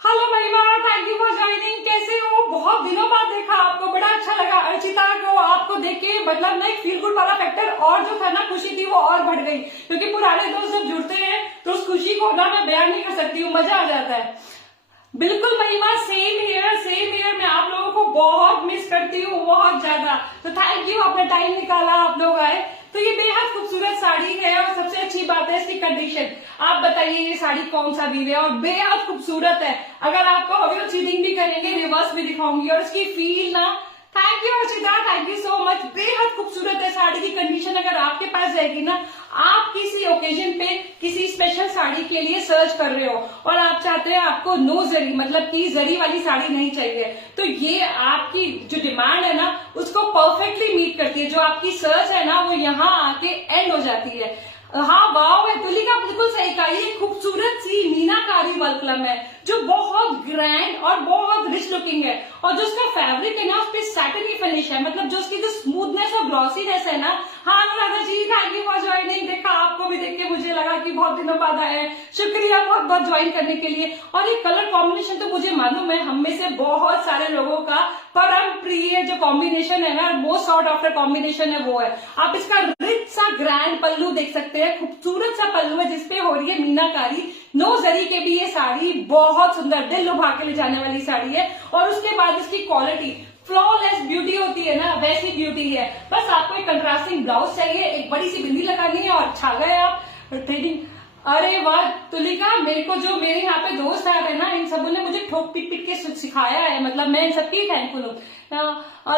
हेलो महिमा, थैंक यू फॉर ज्वाइनिंग, कैसे हो? बहुत दिनों बाद देखा आपको, बड़ा अच्छा लगा। अर्चिता को आपको देख के मतलब ना एक फील गुड वाला फैक्टर और जो था ना, खुशी थी वो और बढ़ गई, क्योंकि पुराने दोस्त जब जुड़ते हैं तो उस खुशी को ना मैं बयान नहीं कर सकती हूँ, मजा आ जाता है। बिल्कुल महिमा, सेम हियर, सेम हियर। मैं आप लोगों को बहुत मिस करती हूँ, बहुत ज्यादा। तो थैंक यू, आपने टाइम निकाला, आप लोग आए। तो ये बेहद खूबसूरत साड़ी है और सबसे अच्छी बात है इसकी कंडीशन। आप बताइए ये साड़ी कौन सा वीव है और बेहद खूबसूरत है। अगर आपको होगी तो चीटिंग भी करेंगे, रिवर्स भी दिखाऊंगी। और इसकी फील ना, thank you Archita, thank you so much. बेहद खूबसूरत है साड़ी की कंडीशन। अगर आपके पास रहेगी ना, आप किसी ओकेजन पे किसी स्पेशल साड़ी के लिए सर्च कर रहे हो और आप चाहते हैं आपको नो जरी, मतलब कि जरी वाली साड़ी नहीं चाहिए, तो ये आपकी जो डिमांड है ना उसको परफेक्टली मीट करती है। जो आपकी सर्च है ना वो यहाँ आके एंड हो जाती है। हाँ वाव है, तुलिका बिल्कुल सही कहा। ये खूबसूरत सी मीनाकारी वर्कलम है जो बहुत ग्रैंड और बहुत रिच लुकिंग है। और जो उसका फैब्रिक है ना उस पर सैटिनी फिनिश है, मतलब जो उसकी जो स्मूथनेस और ग्लॉसीनेस है ना। हाँ अनुराधा जी, थैंक यू फॉर ज्वाइनिंग। देखा आपको भी देख के मुझे लगा कि बहुत दिनों बाद आए हैं, शुक्रिया बहुत बहुत ज्वाइन करने के लिए। और ये कलर कॉम्बिनेशन तो मुझे मालूम है हम में से बहुत सारे लोगों का परम प्रिय जो कॉम्बिनेशन है ना, मोस्ट सॉर्ट आफ्टर कॉम्बिनेशन है वो है। आप इसका रिच सा ग्रैंड पल्लू देख सकते हैं, खूबसूरत सा पल्लू है जिसपे हो रही है मीनाकारी। नो जरी के भी ये साड़ी बहुत सुंदर, दिल लुभा के ले जाने वाली साड़ी है। और उसके बाद इसकी क्वालिटी, फ्लॉलेस ब्यूटी होती है ना, वैसी ब्यूटी है। बस आपको एक कंट्रास्टिंग ब्लाउज चाहिए, एक बड़ी सी बिंदी लगानी है और छा गए आप। थ्रेडिंग अरे वाह तुलिका, मेरे को जो मेरे यहाँ पे दोस्त आ रहे हैं ना, इन सबों ने मुझे ठोक पीट पीट के सिखाया है, मतलब मैं इन सबकी थैंकफुल हूँ।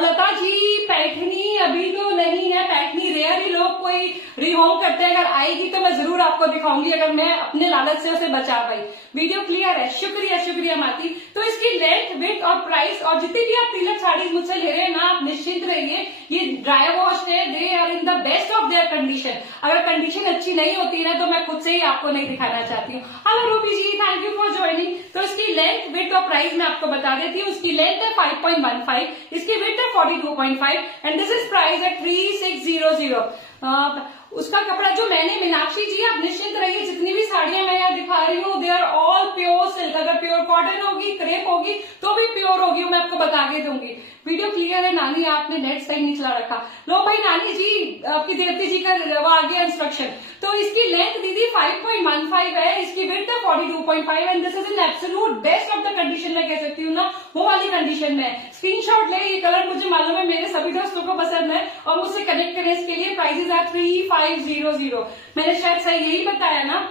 लता जी पैठनी अभी तो नहीं है, पैठनी रेयर ही लोग कोई रिहोम करते हैं, अगर आएगी तो मैं जरूर आपको दिखाऊंगी, अगर मैं अपने लालच से उसे बचा पाई। वीडियो क्लियर है, शुक्रिया शुक्रिया माती। तो इसकी लेंथ, विड्थ और प्राइस और जितनी भी आप प्रीलक साड़ीज मुझसे ले रहे हैं ना, आप निश्चिंत रहिए, ये ड्राई वॉश है, they are in the best of their condition. अगर कंडीशन अच्छी नहीं होती ना तो मैं खुद से ही आपको नहीं दिखाना चाहती हूँ। Hello Ruby ji, thank you for joining. तो इसकी लेंथ, विड्थ और प्राइस मैं आपको बता देती हूँ। इसकी लेंथ है 5.15, इसकी विड्थ है 42.5 and this is price at 3600। उसका कपड़ा जो मैंने, मीनाक्षी जी आप निश्चिंत रहिए, जितनी भी साड़ियां मैं यहाँ दिखा रही हूँ they are all pure silk. अगर प्योर कॉटन होगी, क्रेप होगी तो भी प्योर होगी, मैं आपको बता के दूंगी। वीडियो क्लियर है नानी, आपने नेट सही नहीं चला रखा। लो भाई नानी जी, आपकी देवती जी का वो आ गया इंस्ट्रक्शन। तो इसकी लेंथ दीदी 5.15 है, इसकी विड्थ है 42.5 and this is in absolute best of the condition, मैं कह सकती हूँ ना, वो वाली कंडीशन में। स्क्रीनशॉट ले, ये कलर मुझे मालूम है मेरे सभी दोस्तों को पसंद है और मुझसे कनेक्ट करें इसके लिए। Prices are 3500। मैंने शायद सही यही बताया ना।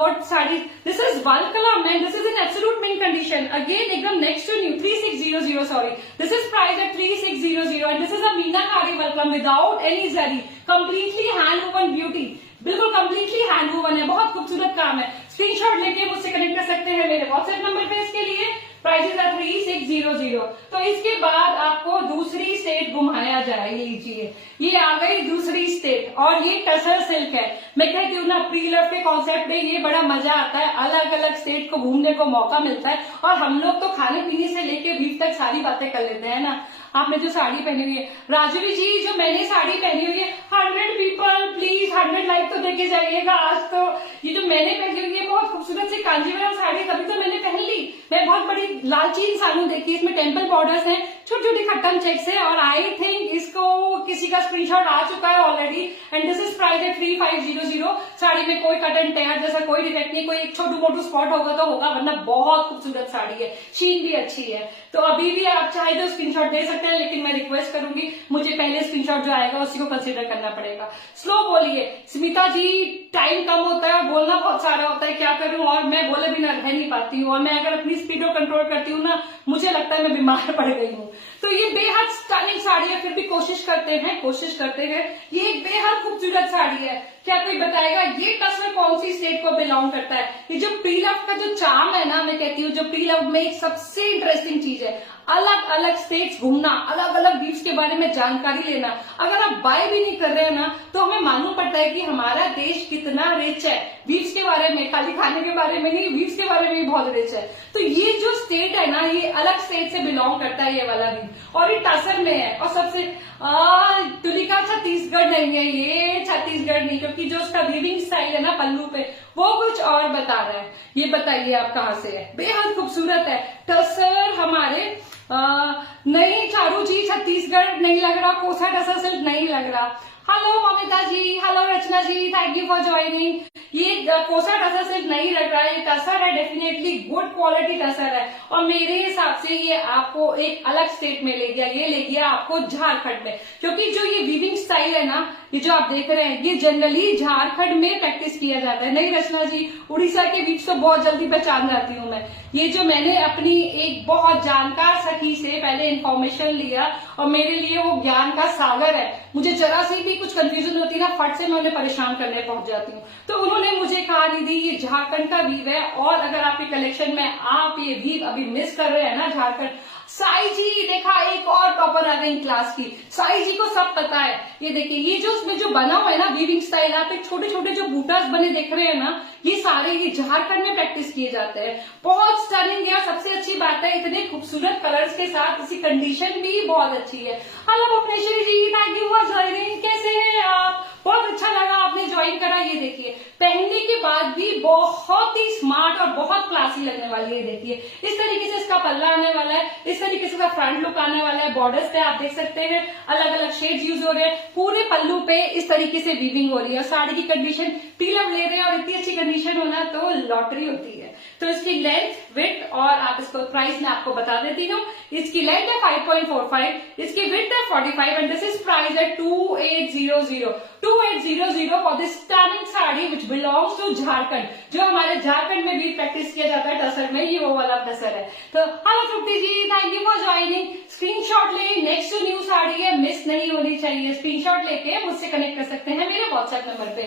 what sari, this is Valkalam and this is in absolute mint condition, again एकदम next to new, 3600 sorry, this is priced at 3600 and this is a meenakari Valkalam without any zari, completely hand woven beauty, बिल्कुल completely hand woven है, बहुत खूबसूरत काम है। Screenshot लेके मुझसे connect कर सकते हैं मेरे व्हाट्सएप नंबर पे इसके लिए। Prices are 3600। तो इसके बाद आपको दूसरी स्टेट घुमाया जाए, लीजिए ये आ गई दूसरी स्टेट और ये टसर सिल्क है। मैं कहती हूँ ना, प्री लव के कॉन्सेप्ट में ये बड़ा मजा आता है, अलग अलग स्टेट को घूमने को मौका मिलता है और हम लोग तो खाने पीने से लेके बीफ तक सारी बातें कर लेते हैं ना। आपने जो साड़ी पहनी हुई है राजवी जी, जो मैंने साड़ी पहनी हुई है, 100 पीपल प्लीज 100 लाइक तो देके जाइएगा आज। तो ये जो मैंने पहनी हुई है बहुत खूबसूरत सी कांजीवरम साड़ी, तभी तो मैंने पहन ली। मैं बहुत बड़ी लालची इंसान हूँ, देखिए इसमें टेम्पल बॉर्डर्स हैं, छोटी छोटी खट्टम चेक्स है और आई थिंक इसको किसी का स्क्रीनशॉट आ चुका है already and this is price at 3500। Sari में कोई कट एंड टेयर जैसा कोई डिफेक्ट नहीं, कोई एक छोटू मोटू स्पॉट होगा तो होगा, वरना बहुत खूबसूरत साड़ी है, शीन भी अच्छी है। तो अभी भी आप चाहे तो स्क्रीनशॉट दे सकते हैं, लेकिन मैं रिक्वेस्ट करूंगी मुझे पहले स्क्रीनशॉट जो आएगा उसी को कंसीडर करना पड़ेगा। स्लो बोलिए स्मिता जी, टाइम कम होता है और बोलना बहुत सारा होता है, क्या करूं, और मैं बोले बिना रह नहीं पाती हूँ और मैं अगर अपनी स्पीड को कंट्रोल करती हूँ ना, मुझे लगता है मैं बीमार पड़ गई हूँ। तो ये बेहद स्टनिंग साड़ी है, फिर भी कोशिश करते हैं। ये एक बेहद खूबसूरत साड़ी है। क्या कोई बताएगा ये टसर कौन सी स्टेट को बिलोंग करता है? ये जो प्री लव का जो चार्म है ना, मैं कहती हूँ जो प्री लव में एक सबसे इंटरेस्टिंग चीज है, अलग अलग स्टेट्स घूमना, अलग अलग बीफ्स के बारे में जानकारी लेना। अगर आप बाय भी नहीं कर रहे हैं ना तो हमें मालूम पड़ता है कि हमारा देश कितना रिच है बीफ्स के बारे में, खाली खाने के बारे में नहीं, बीफ्स के बारे में भी बहुत रिच है। तो ये जो स्टेट है ना, ये अलग स्टेट से बिलोंग करता है ये वाला बीफ, और ये टसर में है। और सबसे तुलिका छत्तीसगढ़ नहीं है, ये छत्तीसगढ़ नहीं, क्योंकि जो उसका वीविंग स्टाइल है ना पल्लू पे वो कुछ और बता रहा है। ये बताइए आप कहाँ से है? बेहद खूबसूरत है टसर हमारे। नहीं चारू जी, छत्तीसगढ़ नहीं लग रहा, कोसा टसर सिल्क नहीं लग रहा। Hello Mamita ji, hello Rachna ji, thank you for joining. ये कोसा टसर सिल्क नहीं लग रहा है, ये टसर है, डेफिनेटली गुड क्वालिटी टसर है और मेरे हिसाब से ये आपको एक अलग स्टेट में ले गया, ये ले गया आपको झारखंड में, क्योंकि जो ये वीविंग स्टाइल है ना, ये जो आप देख रहे हैं, ये जनरली झारखंड में प्रैक्टिस किया जाता है। नहीं रचना जी, उड़ीसा के बीच तो बहुत जल्दी पहचान जाती हूँ मैं। ये जो मैंने अपनी एक बहुत जानकार सखी से पहले इन्फॉर्मेशन लिया और मेरे लिए वो ज्ञान का सागर है, मुझे जरा सी भी कुछ कंफ्यूजन होती है ना, फट से मैं उन्हें परेशान करने पहुंच जाती हूँ। तो उन्होंने मुझे कहा दीदी ये झारखंड का वीव है, और अगर आपके कलेक्शन में आप ये वीव अभी मिस कर रहे हैं ना झारखंड, साई जी देखा एक और टॉपर आ गई क्लास की, साई जी को सब पता है। ये देखिए ये जो उसमें जो बना हुआ है ना वीविंग स्टाइल, आप एक छोटे छोटे जो बूटास बने देख रहे हैं ना, ये सारे ये झारखंड में प्रैक्टिस किए जाते हैं। बहुत स्टनिंग है, सबसे अच्छी बात है इतने खूबसूरत कलर्स के साथ इसकी कंडीशन भी बहुत अच्छी है। Hello Bhuvaneshwari ji, thank you for joining, कैसे हैं आप? बहुत अच्छा लगा आपने ज्वाइन करा। ये देखिए पहनने के बाद भी बहुत ही स्मार्ट और बहुत क्लासी लगने वाली है। देखिए इस तरीके से इसका पल्ला आने वाला है, इस तरीके से इसका फ्रंट लुक आने वाला है। बॉर्डर्स पे आप देख सकते हैं अलग अलग शेड्स यूज हो रहे हैं, पूरे पल्लू पे इस तरीके से वीविंग हो रही है। साड़ी की कंडीशन पीलम ले रहे हैं और इतनी अच्छी कंडीशन होना तो लॉटरी होती है। तो इसकी लेंथ, विड्थ और आप इसको प्राइस में आपको बता देती हूँ। इसकी लेंथ है 5.45, इसकी विड्थ है 45 एंड दिस इज प्राइस है 2800 for this stunning sari which belongs to Jharkhand. जो हमारे झारखंड में भी प्रैक्टिस किया जाता है टसर में, ये वो वाला टसर है। तो hello Tripti ji, thank you for joining. Screenshot ले, नेक्स्ट न्यू साड़ी है, मिस नहीं होनी चाहिए। स्क्रीनशॉट लेके मुझसे कनेक्ट कर सकते हैं मेरे व्हाट्सएप नंबर पे।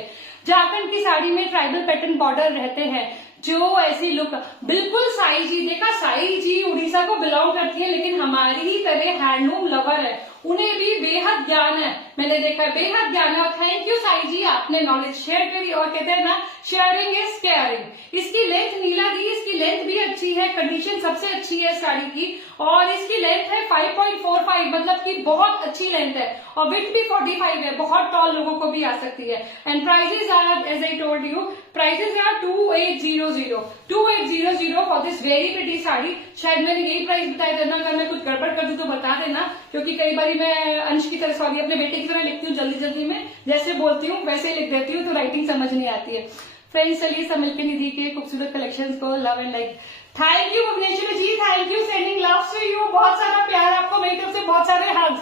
झारखंड की साड़ी में ट्राइबल पैटर्न बॉर्डर रहते हैं, जो ऐसी लुक बिल्कुल साई जी, देखा साई जी उड़ीसा को बिलोंग करती है, लेकिन हमारी ही तरह हैंडलूम लवर है, उन्हें भी बेहद ज्ञान है, मैंने देखा है बेहद ज्ञान है। और थैंक यू साई जी, आपने नॉलेज शेयर करी और कहते हैं ना शेयरिंग इज केयरिंग। इसकी लेंथ नीला दी, इसकी लेंथ भी अच्छी है, कंडीशन सबसे अच्छी है साड़ी की, और इसकी लेंथ है 5.45, मतलब कि बहुत अच्छी लेंथ है, और विड्थ भी 45 है, बहुत टॉल लोगों को भी आ सकती है। And prices are as I told you, prices are 2800 for this very pretty sari. शायद मैंने यही प्राइस बताया था ना, अगर मैं कुछ गड़बड़ कर दूं तो बता देना, क्योंकि कई बार मैं अंश की तरह, सॉरी अपने बेटे की तरह लिखती हूँ, जल्दी जल्दी में जैसे बोलती हूँ वैसे लिख देती हूँ, तो राइटिंग समझ नहीं आती है। फ्रेंड्स चलिए सब मिलकर निधि के खूबसूरत कलेक्शंस को love and like. Thank you Bhubaneswar ji, thank you, sending love to you, बहुत सारा प्यार आपको मेरी तरफ से, बहुत सारे hugs.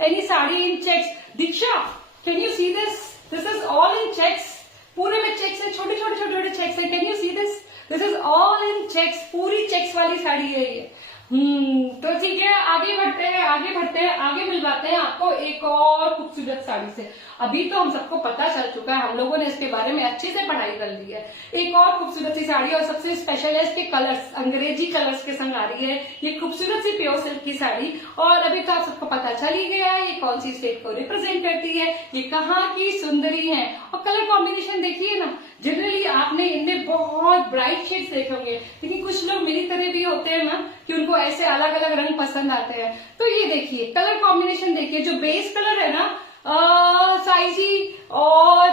Any sari in checks, Diksha can you see this, this is all in checks, पूरे में चेक्स है, छोटे छोटे छोटे छोटे चेक्स है, can you see this, this is all in checks, पूरी चेक्स वाली साड़ी है ये। तो ठीक है, आगे बढ़ते हैं, आगे मिलवाते हैं आपको एक और खूबसूरत साड़ी से। अभी तो हम सबको पता चल चुका है, हम लोगों ने इसके बारे में अच्छे से पढ़ाई कर ली है। एक और खूबसूरत सी साड़ी, और सबसे स्पेशल है इसके कलर्स, अंग्रेजी कलर्स के संग आ रही है ये खूबसूरत सी प्योर सिल्क की साड़ी। और अभी तो आप सबको पता चल ही गया है ये कौन सी स्टेट को रिप्रेजेंट करती है, ये कहाँ की सुंदरी है। और कलर कॉम्बिनेशन देखिए ना, जनरली आपने इनमें बहुत ब्राइट शेड्स देखे होंगे, लेकिन कुछ लोग मेरी तरह भी होते हैं ना कि उनको ऐसे अलग अलग रंग पसंद आते हैं। तो ये देखिए कलर कॉम्बिनेशन देखिए, जो बेस कलर है ना साई जी और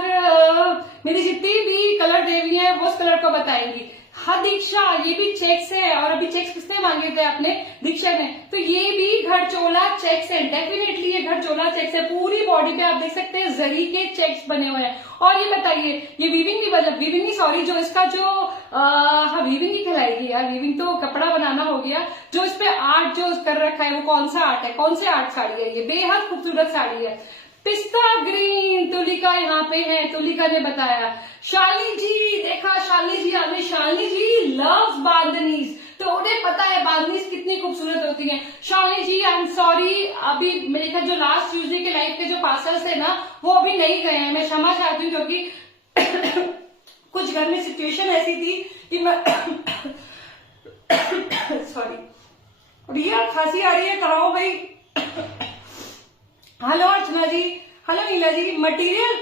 मेरी जितनी भी कलर देवी है वो उस कलर को बताएंगी। हाँ दीक्षा, ये भी चेक्स है, और अभी चेक्स किसने मांगे थे आपने, दीक्षा ने, तो ये भी घरचोला चेक्स है, डेफिनेटली ये घरचोला चेक्स है। पूरी बॉडी पे आप देख सकते हैं जरी के चेक्स बने हुए हैं। और ये बताइए, ये वीविंग भी, मतलब वीविंग नहीं सॉरी, जो इसका जो हाँ वीविंग ही कहलाएगी यार, वीविंग तो कपड़ा बनाना हो गया, जो इस पे आर्ट जो कर रखा है वो कौन सा आर्ट है, कौन से आर्ट साड़ी है ये, बेहद खूबसूरत साड़ी है। पिस्ता ग्रीन, तुलिका यहाँ पे है, तुलिका ने बताया। शालिनी जी, देखा शालिनी जी आपने, शालिनी जी लव्स बांधनीज, तो उन्हें पता है बांधनीज कितनी खूबसूरत होती हैं। शालिनी जी आई एम सॉरी, अभी मेरे ख्याल जो लास्ट ट्यूजडे के लाइव के जो पार्सल्स है ना वो अभी नहीं गए हैं, मैं क्षमा चाहती हूँ, क्योंकि कुछ घर में सिचुएशन ऐसी थी कि मैं सॉरी, रिया खांसी आ रही है, कराओ भाई। हेलो अर्चना जी, हेलो नीला जी। मटेरियल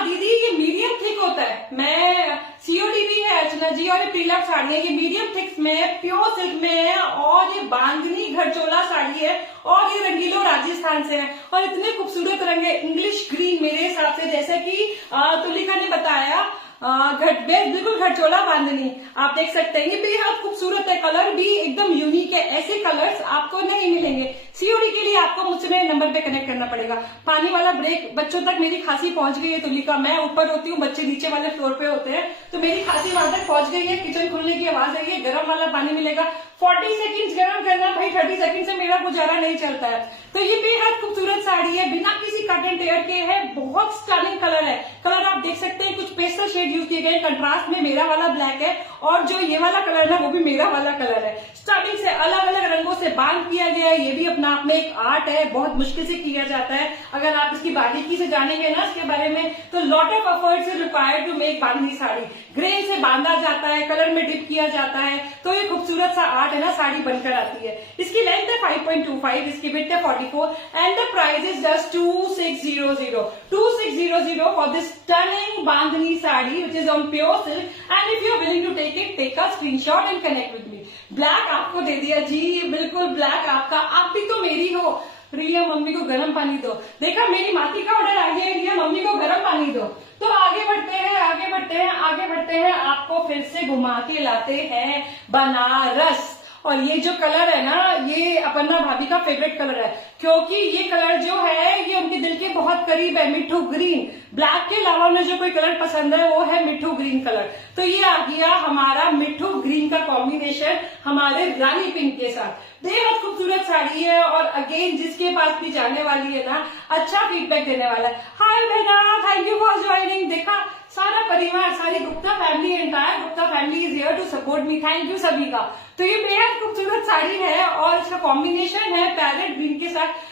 दीदी ये मीडियम थिक होता है, मैं सीओडी भी है अर्चना जी, और ये प्रीलक साड़ी है, ये मीडियम थिक में प्योर सिल्क में है, और ये बांधनी घरचोला साड़ी है, और ये रंगीलो राजस्थान से है, और इतने खूबसूरत रंग है, इंग्लिश ग्रीन मेरे हिसाब से, जैसे कि तुलिका ने बताया, बिल्कुल घरचोला बांधनी आप देख सकते हैं। ये बेहद खूबसूरत है, कलर भी एकदम यूनिक है, ऐसे कलर्स आपको नहीं मिलेंगे। सीओडी के लिए आपको मुझसे नंबर पे कनेक्ट करना पड़ेगा। पानी वाला ब्रेक, बच्चों तक मेरी खांसी पहुंच गई है तुलिका, मैं ऊपर होती हूँ, बच्चे नीचे वाले फ्लोर पे होते हैं, तो मेरी खांसी वहां तक पहुंच गई है, किचन खुलने की आवाज आई है, गर्म वाला पानी मिलेगा, 40 सेकंड्स गर्म करना भाई, 30 सेकंड से मेरा गुजारा नहीं चलता है। तो ये बेहद खूबसूरत साड़ी है, बिना किसी कट एंड टेयर के है, बहुत स्टनिंग कलर है। कलर आप देख सकते हैं, कुछ पेस्टल शेड यूज किए गए, कंट्रास्ट में मेरा वाला ब्लैक है, और जो ये वाला कलर है वो भी मेरा वाला कलर है। स्टार्टिंग से अलग अलग रंगों से बांध किया गया है, ये भी अपना आप में एक आर्ट है, बहुत मुश्किल से किया जाता है। अगर आप इसकी बारीकी से जानेंगे ना इसके बारे में, तो lot of efforts is required to make Bandhani sari. Grain से बांधा जाता है, कलर में डिप किया जाता है, तो ये खूबसूरत सा आर्ट है ना, साड़ी बनकर आती है। इसकी लेंथ है 5.25, इसकी विड्थ है 44, and the price is just 2600 for this stunning bandhani sari which is on pure silk. And if you are willing to take it, take a screenshot and connect with me. Black आपको दे दिया जी, बिल्कुल black आपका, आप भी तो मेरी हो। रिया मम्मी को गर्म पानी दो, देखा मेरी माती का ऑर्डर आ गया, रिया मम्मी को गर्म पानी दो। तो आगे बढ़ते हैं, आगे बढ़ते हैं, आगे बढ़ते हैं, आपको फिर से घुमा के लाते हैं बनारस। और ये जो कलर है ना, ये अपर्णा भाभी का फेवरेट कलर है, क्योंकि ये कलर जो है ये उनके दिल के बहुत बहुत करीब है, मिठू ग्रीन। ब्लैक के अलावा मुझे जो कोई कलर पसंद है वो है मिठू ग्रीन कलर। तो ये आ गया हमारा मिठू ग्रीन का कॉम्बिनेशन हमारे रानी पिंक के साथ। बेहद खूबसूरत साड़ी है और अगेन जिसके पास भी जाने वाली है ना, अच्छा फीडबैक देने वाला है। हाय बहना, थैंक यू फॉर ज्वाइनिंग। देखा सारा परिवार, सारी Gupta family, entire Gupta family is here to support me. Thank you सभी का। तो ये बेहद खूबसूरत साड़ी है और इसका कॉम्बिनेशन है पैरेट ग्रीन के साथ।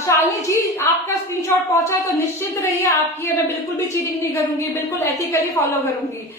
शालिनी जी, आपका स्क्रीनशॉट पहुंचा तो निश्चित रहिए आपकी है, मैं बिल्कुल भी चीटिंग नहीं करूंगी, बिल्कुल एथिकली फॉलो करूंगी।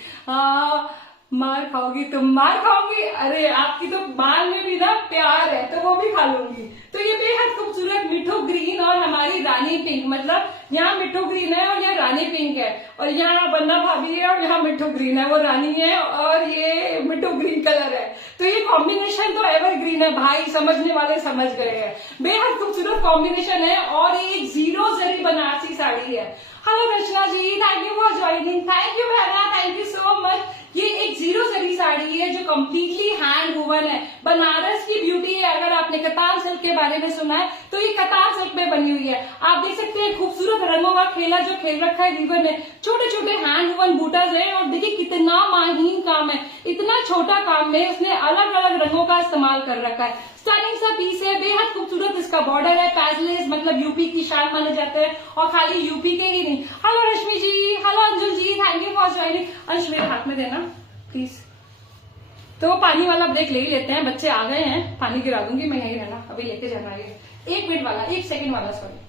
मार खाओगी तुम, मार खाओगी, अरे आपकी तो मार में भी ना प्यार है तो वो भी खा लूंगी। तो ये बेहद खूबसूरत मिठू ग्रीन और हमारी रानी पिंक, मतलब यहाँ मिठू ग्रीन है और यहाँ रानी पिंक है, और यहाँ बन्ना भाभी है और यहाँ मिठू ग्रीन है, वो रानी है और ये मिठू ग्रीन कलर है। तो ये कॉम्बिनेशन तो एवरग्रीन है भाई, समझने वाले समझ गए हैं। बेहद खूबसूरत कॉम्बिनेशन है और एक जीरो जरी बनारसी साड़ी है। Hello Rachna ji, thank you for joining. Thank you बहना, थैंक यू सो मच। ये एक जीरो जरी साड़ी है जो कम्प्लीटली हैंड वूवन है, बनारस की ब्यूटी है। अगर आपने कतार सिल्क के बारे में सुना है तो ये कतार सिल्क में बनी हुई है। आप देख सकते हैं खूबसूरत रंगों का खेला जो खेल रखा है रिबन है, छोटे छोटे हैंड वूवन बूटाज है और देखिए कितना माहीन काम है। इतना छोटा काम में उसने अलग अलग रंगों का इस्तेमाल कर रखा है। स्टनिंग सा पीस है, बेहद खूबसूरत इसका बॉर्डर है। पैसलेस मतलब यूपी की शान माने जाते हैं और खाली यूपी के ही नहीं। Hello Rashmi ji, hello Anjul ji, thank you for joining. अंश मेरे हाथ में देना प्लीज। तो पानी वाला ब्रेक ले ही लेते हैं, बच्चे आ गए हैं, पानी गिरा दूंगी मैं, यही रहना, अभी लेके जाना है। 1 मिनट वाला, 1 सेकंड वाला, sorry.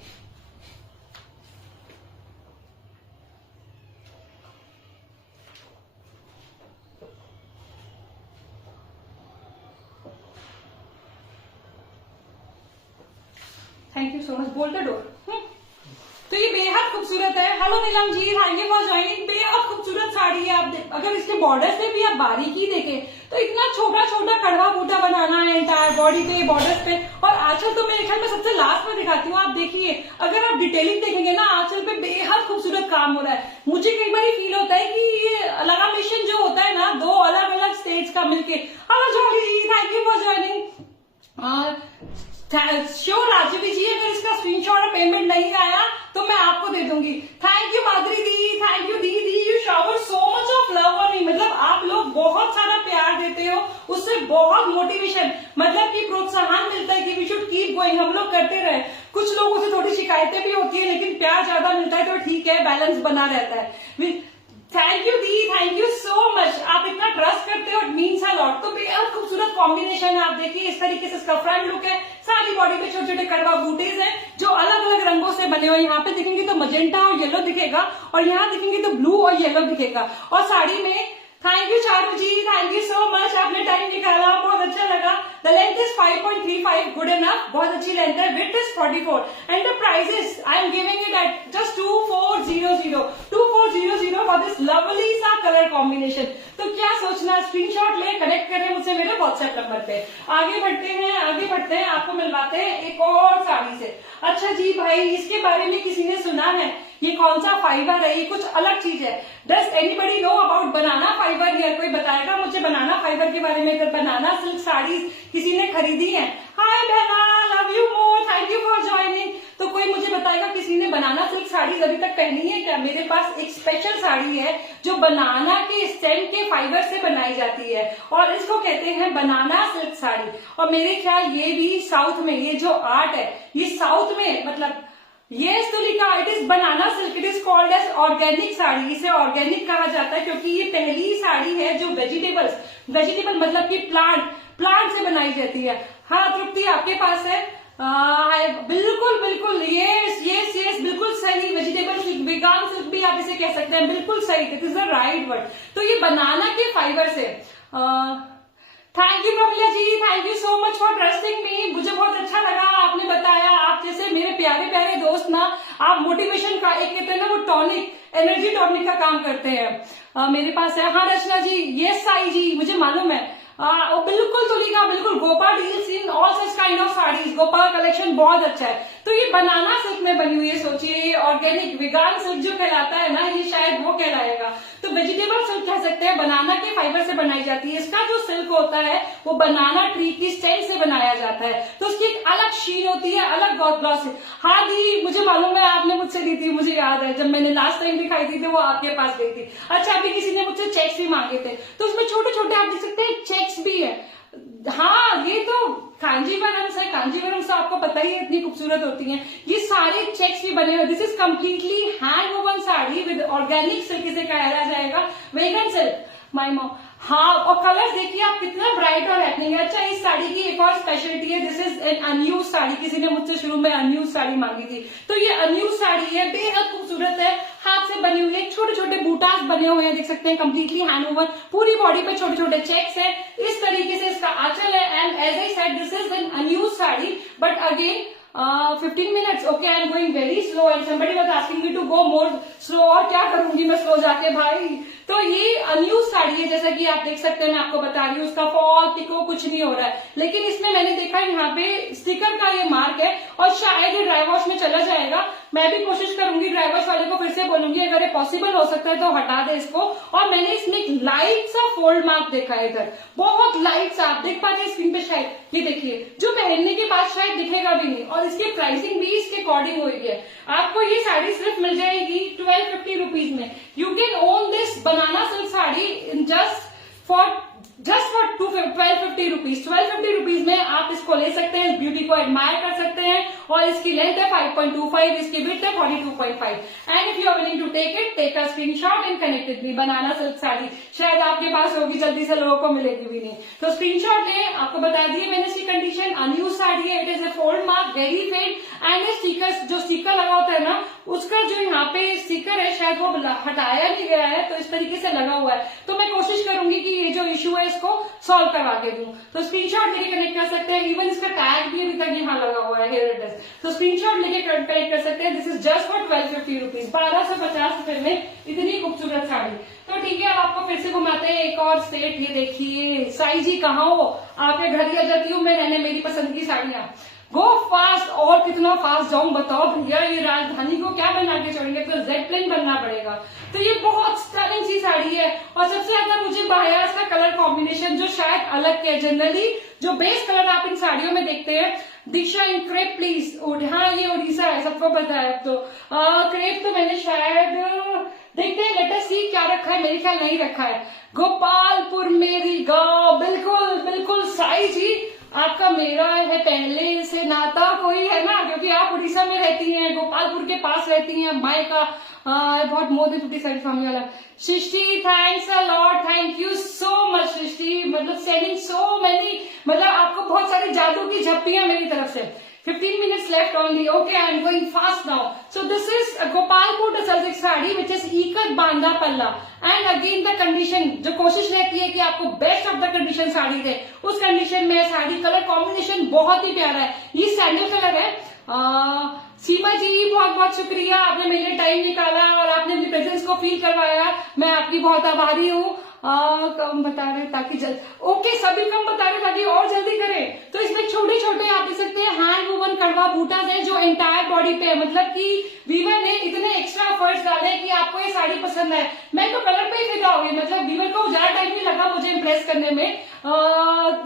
Thank you so much. बोल द डोर। तो ये बेहद खूबसूरत है। Hello Neelam ji, thank you for joining. बेहद खूबसूरत साड़ी है। आप अगर इसके बॉर्डर से भी आप बारीकी देखें तो इतना छोटा छोटा कड़वा बूटा बनाना है एंटायर बॉडी पे, बॉर्डर पे। और आंचल तो मेरे ख्याल में सबसे लास्ट में दिखाती हूँ, आप देखिए, अगर आप डिटेलिंग देखेंगे ना आंचल पे बेहद खूबसूरत काम हो रहा है। मुझे कई बार फील होता है कि ये लगामेशन जो होता है ना, 2 अलग अलग स्टेट्स का मिलके। Hello Jolly ji, thank you for joining. Sure Rajvi ji, अगर इसका स्क्रीनशॉट और पेमेंट नहीं आया तो मैं आपको दे दूंगी। Thank you Madhuri the, thank you the, you shower so much of love on me. मतलब आप लोग बहुत सारा प्यार देते हो, उससे बहुत मोटिवेशन, मतलब कि प्रोत्साहन मिलता है कि वी शुड कीप गोइंग, हम लोग करते रहे। कुछ लोगों से थोड़ी शिकायतें भी होती है लेकिन प्यार ज्यादा मिलता है तो ठीक है, बैलेंस बना रहता है। Thank you the, thank you so much. आप इतना ट्रस्ट करते हो, इट मीन्स अ लॉट। तो बेहद खूबसूरत कॉम्बिनेशन है। आप देखिए इस तरीके से इसका फ्रंट लुक है, सारी बॉडी पे छोटे छोटे कड़वा बूटीज हैं जो अलग अलग रंगों से बने हुए। यहाँ पे दिखेंगे तो मजेंटा और येलो दिखेगा और यहाँ दिखेंगे तो ब्लू और येलो दिखेगा। और साड़ी में thank you Charu ji, thank you so much, आपने टाइम निकाला, बहुत अच्छा लगा। The length is 5.35, good enough, बहुत अच्छी लेंथ है। Width is 44 and the prices I am giving it at just 2400 for this lovely सा कलर कॉम्बिनेशन। तो क्या सोचना, स्क्रीनशॉट ले, कनेक्ट करें मुझसे मेरे व्हाट्सएप नंबर पे। आगे बढ़ते हैं, आपको मिलवाते हैं एक और साड़ी से। अच्छा जी भाई, इसके बारे में किसी ने सुना है? ये कौन सा फाइबर है? ये कुछ अलग चीज है। Does anybody know about banana fibre here? कोई बताएगा मुझे बनाना फाइबर के बारे में? अगर बनाना सिल्क साड़ी किसी ने खरीदी है? हाय बहना, love you more, thank you for joining. तो कोई मुझे बताएगा किसी ने बनाना सिल्क साड़ी अभी तक पहनी है क्या? मेरे पास एक स्पेशल साड़ी है जो बनाना के स्टेम के फाइबर से बनाई जाती है और इसको कहते हैं बनाना सिल्क साड़ी। और मेरे ख्याल ये भी साउथ में, ये जो आर्ट है ये साउथ में, मतलब ये Tulika, it is banana silk, it is called as organic sari. इसे ऑर्गेनिक कहा जाता है क्योंकि ये पहली साड़ी है जो वेजिटेबल मतलब कि प्लांट से बनाई जाती है। हाँ तृप्ति, आपके पास है? बिल्कुल यस बिल्कुल सही। वेजिटेबल सिल्क, वेगान सिल्क भी आप इसे कह सकते हैं, बिल्कुल सही, it is the right word. तो ये बनाना के फाइबर से। Thank you Pramila ji, thank you so much for trusting me. मुझे बहुत अच्छा लगा आपने बताया। आप जैसे मेरे प्यारे प्यारे दोस्त ना, आप मोटिवेशन का एक कहते हैं ना वो टॉनिक, एनर्जी टॉनिक का काम करते हैं। मेरे पास है। हाँ रचना जी, यस साई जी, मुझे मालूम है। बिल्कुल तुलिका, बिल्कुल। Gopa deals in all such kind of saris. Gopa collection बहुत अच्छा है। तो ये बनाना सिल्क में बनी हुई है। सोचिए ऑर्गेनिक वेगान सिल्क जो कहलाता है ना, ये शायद वो कहलाएगा। तो वेजिटेबल सिल्क कह सकते हैं, बनाना के फाइबर से बनाई जाती है। इसका जो सिल्क होता है वो बनाना ट्री की स्टेम से बनाया जाता है, तो उसकी एक अलग शीन होती है, अलग ग्लॉस है। हाँ दी, मुझे मालूम है आपने मुझसे ली थी, मुझे याद है जब मैंने लास्ट टाइम दिखाई थी तो वो आपके पास गई थी। अच्छा, अभी किसी ने मुझसे चेक्स भी मांगे थे, तो उसमें छोटे छोटे आप देख सकते हैं चेक्स भी है। हाँ, ये तो कांजीवरम से, कांजीवरम से आपको पता ही है इतनी खूबसूरत होती हैं। ये सारे चेक्स भी बने हुए। This is completely hand woven sari with organic silk, इसे कहा जाएगा वेगन सिल्क, माय मॉम। हाँ, और कलर्स देखिए आप कितना ब्राइट और हैपनिंग है। अच्छा, इस साड़ी की एक और स्पेशलिटी है, this is an unused sari. किसी ने मुझसे शुरू में अनयूज साड़ी मांगी थी, तो ये अनयूज साड़ी है, बेहद खूबसूरत है, हाथ से बनी हुई है, छोटे छोटे बूटास बने हुए हैं, देख सकते हैं, कम्प्लीटली हैंड वोवन, पूरी बॉडी पे छोटे छोटे चेक्स है। इस तरीके से इसका आंचल है। And as I said, this is an unused sari, but again 15 minutes. Okay, I am going very slow and somebody was asking me to go more slow. और क्या करूंगी मैं स्लो जाके भाई। तो ये अनयूज साड़ी है, जैसा कि आप देख सकते हैं, मैं आपको बता रही हूँ, उसका फॉल पिको कुछ नहीं हो रहा है, लेकिन इसमें मैंने देखा यहाँ पे स्टिकर का ये मार्क है और शायद ये ड्राई वॉश में चला जाएगा। मैं भी कोशिश करूंगी, ड्राई वॉश वाले को फिर से बोलूंगी अगर ये पॉसिबल हो सकता है तो हटा दे इसको। और मैंने इसमें एक लाइट सा फोल्ड मार्क देखा है इधर, बहुत लाइट सा, आप देख पाते हैं स्क्रीन पे शायद, ये देखिए, जो पहनने के बाद शायद दिखेगा भी नहीं। और इसकी प्राइसिंग भी इसके अकॉर्डिंग हुई है। आपको ये साड़ी सिर्फ मिल जाएगी 1250 रुपीज में। You can own this banana silk sari just for 1250 rupees. 1250 rupees में आप इसको ले सकते हैं, इस ब्यूटी को एडमायर कर सकते हैं। और इसकी लेंथ है 5.25, इसकी विड्थ है 42.5। And if you are willing to take it, take a screenshot and connect with me. Banana silk sari शायद आपके पास होगी, जल्दी से लोगों को मिलेगी भी नहीं, तो स्क्रीनशॉट लें। आपको बता दिए मैंने इसकी कंडीशन, अनयूज साड़ी है, it is a fold mark, very fade. And sticker, जो स्टिकर लगा होता है ना, उसका जो यहाँ पे स्टिकर है शायद वो हटाया नहीं गया है, तो इस तरीके से लगा हुआ है। तो मैं कोशिश करूंगी कि ये जो इशू है इसको सॉल्व करवा के दूं। तो स्क्रीनशॉट लेके कनेक्ट कर सकते हैं। इवन इसका टैग भी अभी तक यहाँ लगा हुआ है, हियर इट इज। तो स्क्रीनशॉट लेके कनेक्ट कर सकते हैं। This is just for 1250 rupees, 1250 रुपए में इतनी खूबसूरत साड़ी। तो ठीक है, अब आपको फिर से घुमाते हैं एक और स्टेट। ये देखिए, साई जी कहाँ हो, आपके घर ही आ जाती हूँ मैं रहने, मेरी पसंद की साड़ियां। गो फास्ट। और कितना फास्ट जाऊं बताओ भैया, ये राजधानी को क्या बना के छोड़ेंगे, तो जेड प्लेन बनना पड़ेगा। तो ये बहुत स्टाइलिंग सी साड़ी है। और सबसे ज्यादा मुझे भाया इसका कलर कॉम्बिनेशन, जो शायद अलग के, जनरली जो बेस कलर आप इन साड़ियों में देखते हैं, दीक्षा इन क्रेप प्लीज। हाँ, ये उड़ीसा है, सबको पता है। तो क्रेप तो मैंने शायद, देखते हैं, लेट अस सी क्या रखा है, मेरे ख्याल नहीं रखा है। गोपालपुर मेरी गाँव, बिल्कुल बिल्कुल साई जी, आपका मेरा है पहले से नाता कोई है ना, क्योंकि आप उड़ीसा में रहती हैं, गोपालपुर के पास रहती हैं। माय का बहुत मोर देन 50 साइड फैमिली वाला। Srishti, thanks a lot, thank you so much Srishti, मतलब सेंडिंग सो मेनी, मतलब आपको बहुत सारी जादू की झप्पियां मेरी तरफ से। 15 minutes left only. Okay, I am going fast now. So this is a Gopalpur silk sari which is ikat बांधा पल्ला। एंड अगेन द कंडीशन, जो कोशिश रहती है कि आपको best of the condition sari दे, उस कंडीशन में साड़ी कलर कॉम्बिनेशन बहुत ही प्यारा है। ये सैंडल कलर है। सीमा जी बहुत बहुत शुक्रिया, आपने मेरे लिए टाइम निकाला और आपने अपनी प्रेजेंस को फील करवाया, मैं आपकी बहुत आभारी हूँ। कम बता रहे ताकि जल्द, ओके सभी कम बता रहे ताकि और जल्दी करें। तो इसमें छोटे छोटे आप देख सकते हैं हैंड वूवन कड़वा बूटास है, जो एंटायर बॉडी पे है, मतलब कि वीवर ने इतने एक्स्ट्रा एफर्ट्स डाले कि आपको ये साड़ी पसंद है। मैं तो कलर पे ही फिदा हो गई, मतलब वीवर को ज्यादा टाइम नहीं लगा मुझे इम्प्रेस करने में।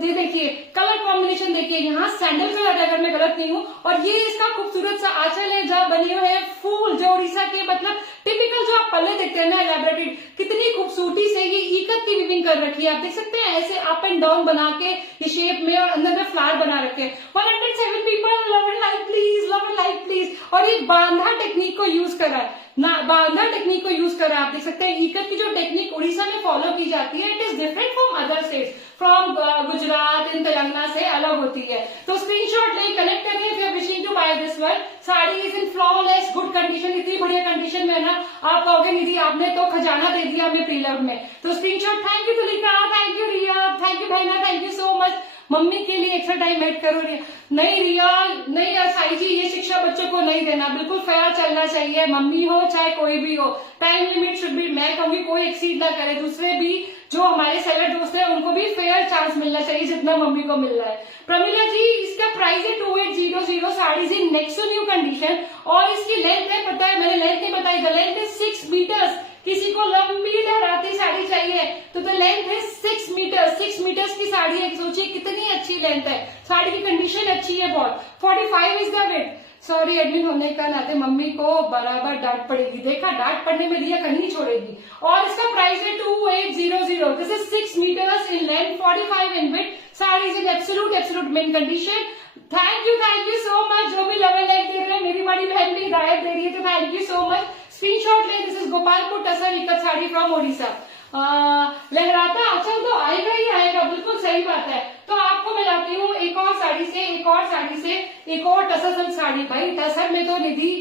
ये देखिए कलर कॉम्बिनेशन, देखिए यहाँ सैंडल कलर है अगर मैं गलत नहीं हूँ, और ये इसका खूबसूरत सा आंचल है जहाँ बने हुए हैं फूल, जो उड़ीसा के मतलब टिपिकल जो आप पल्ले देखते हैं ना एलैबोरेटेड, कितनी खूबसूरती से ये इकत की वीविंग कर रखी है। आप देख सकते हैं ऐसे अप एंड डाउन बना के ये शेप में, और अंदर में फ्लावर बना रखे हैं। 107 people, love and like please, love and like please. और ये बांधा टेक्निक को यूज करा है ना, बांधा टेक्निक को यूज करा। आप देख सकते हैं इकत की जो टेक्निक उड़ीसा में फॉलो की जाती है, it is different from other states, from Gujarat in Telangana से अलग होती है। तो स्क्रीनशॉट ले कलेक्ट करें if you are wishing to buy this one. Sari is in flawless good condition, इतनी बढ़िया कंडीशन में ना आप कहोगे निधि आपने तो खजाना दे दिया हमें प्रीलव में। तो screenshot, thank you Tulika, thank you Riya, thank you बहना, थैंक यू सो मच। मम्मी के लिए एक्स्ट्रा टाइम ऐड करो रिया। नहीं रिया, नहीं साई जी, ये शिक्षा बच्चों को नहीं देना, बिल्कुल फेयर चलना चाहिए, मम्मी हो चाहे कोई भी हो। टाइम लिमिट शुड बी, मैं कहूंगी कोई एक्सीड ना करे, दूसरे भी जो हमारे सेलर दोस्त हैं उनको भी फेयर चांस मिलना चाहिए जितना मम्मी को मिल रहा है। प्रमिला जी, इसका प्राइस है 2800, saris in next to new condition, और इसकी लेंथ है, पता है मैंने लेंथ नहीं बताई, द लेंथ है 6 मीटर्स। किसी को लंबी लहराती साड़ी चाहिए तो द लेंथ है 6 मीटर, 6 मीटर्स की साड़ी है। सोचिए कितनी अच्छी लेंथ है, साड़ी की कंडीशन अच्छी है बहुत। 45 is the weight. Sorry, admin होने का नाते मम्मी को बराबर डांट पड़ेगी। देखा, डांट पड़ने में रिया कहीं नहीं छोड़ेगी। और इसका प्राइस है 2800। This is 6 metres in length, 45 in width. Sari is in absolute mint condition. Thank you so much. जो भी लेवल लाइक दे रहे हैं, मेरी बड़ी बहन भी हिदायत दे रही है, तो thank you so much. Screenshot ले। This is Gopalpur tussar ikat sari from Odisha. लहराता आंचल तो आएगा ही आएगा, बिल्कुल सही बात है। तो आपको मिलाती हूँ एक और साड़ी से एक और टसर सिल्क साड़ी। भाई टसर में तो निधि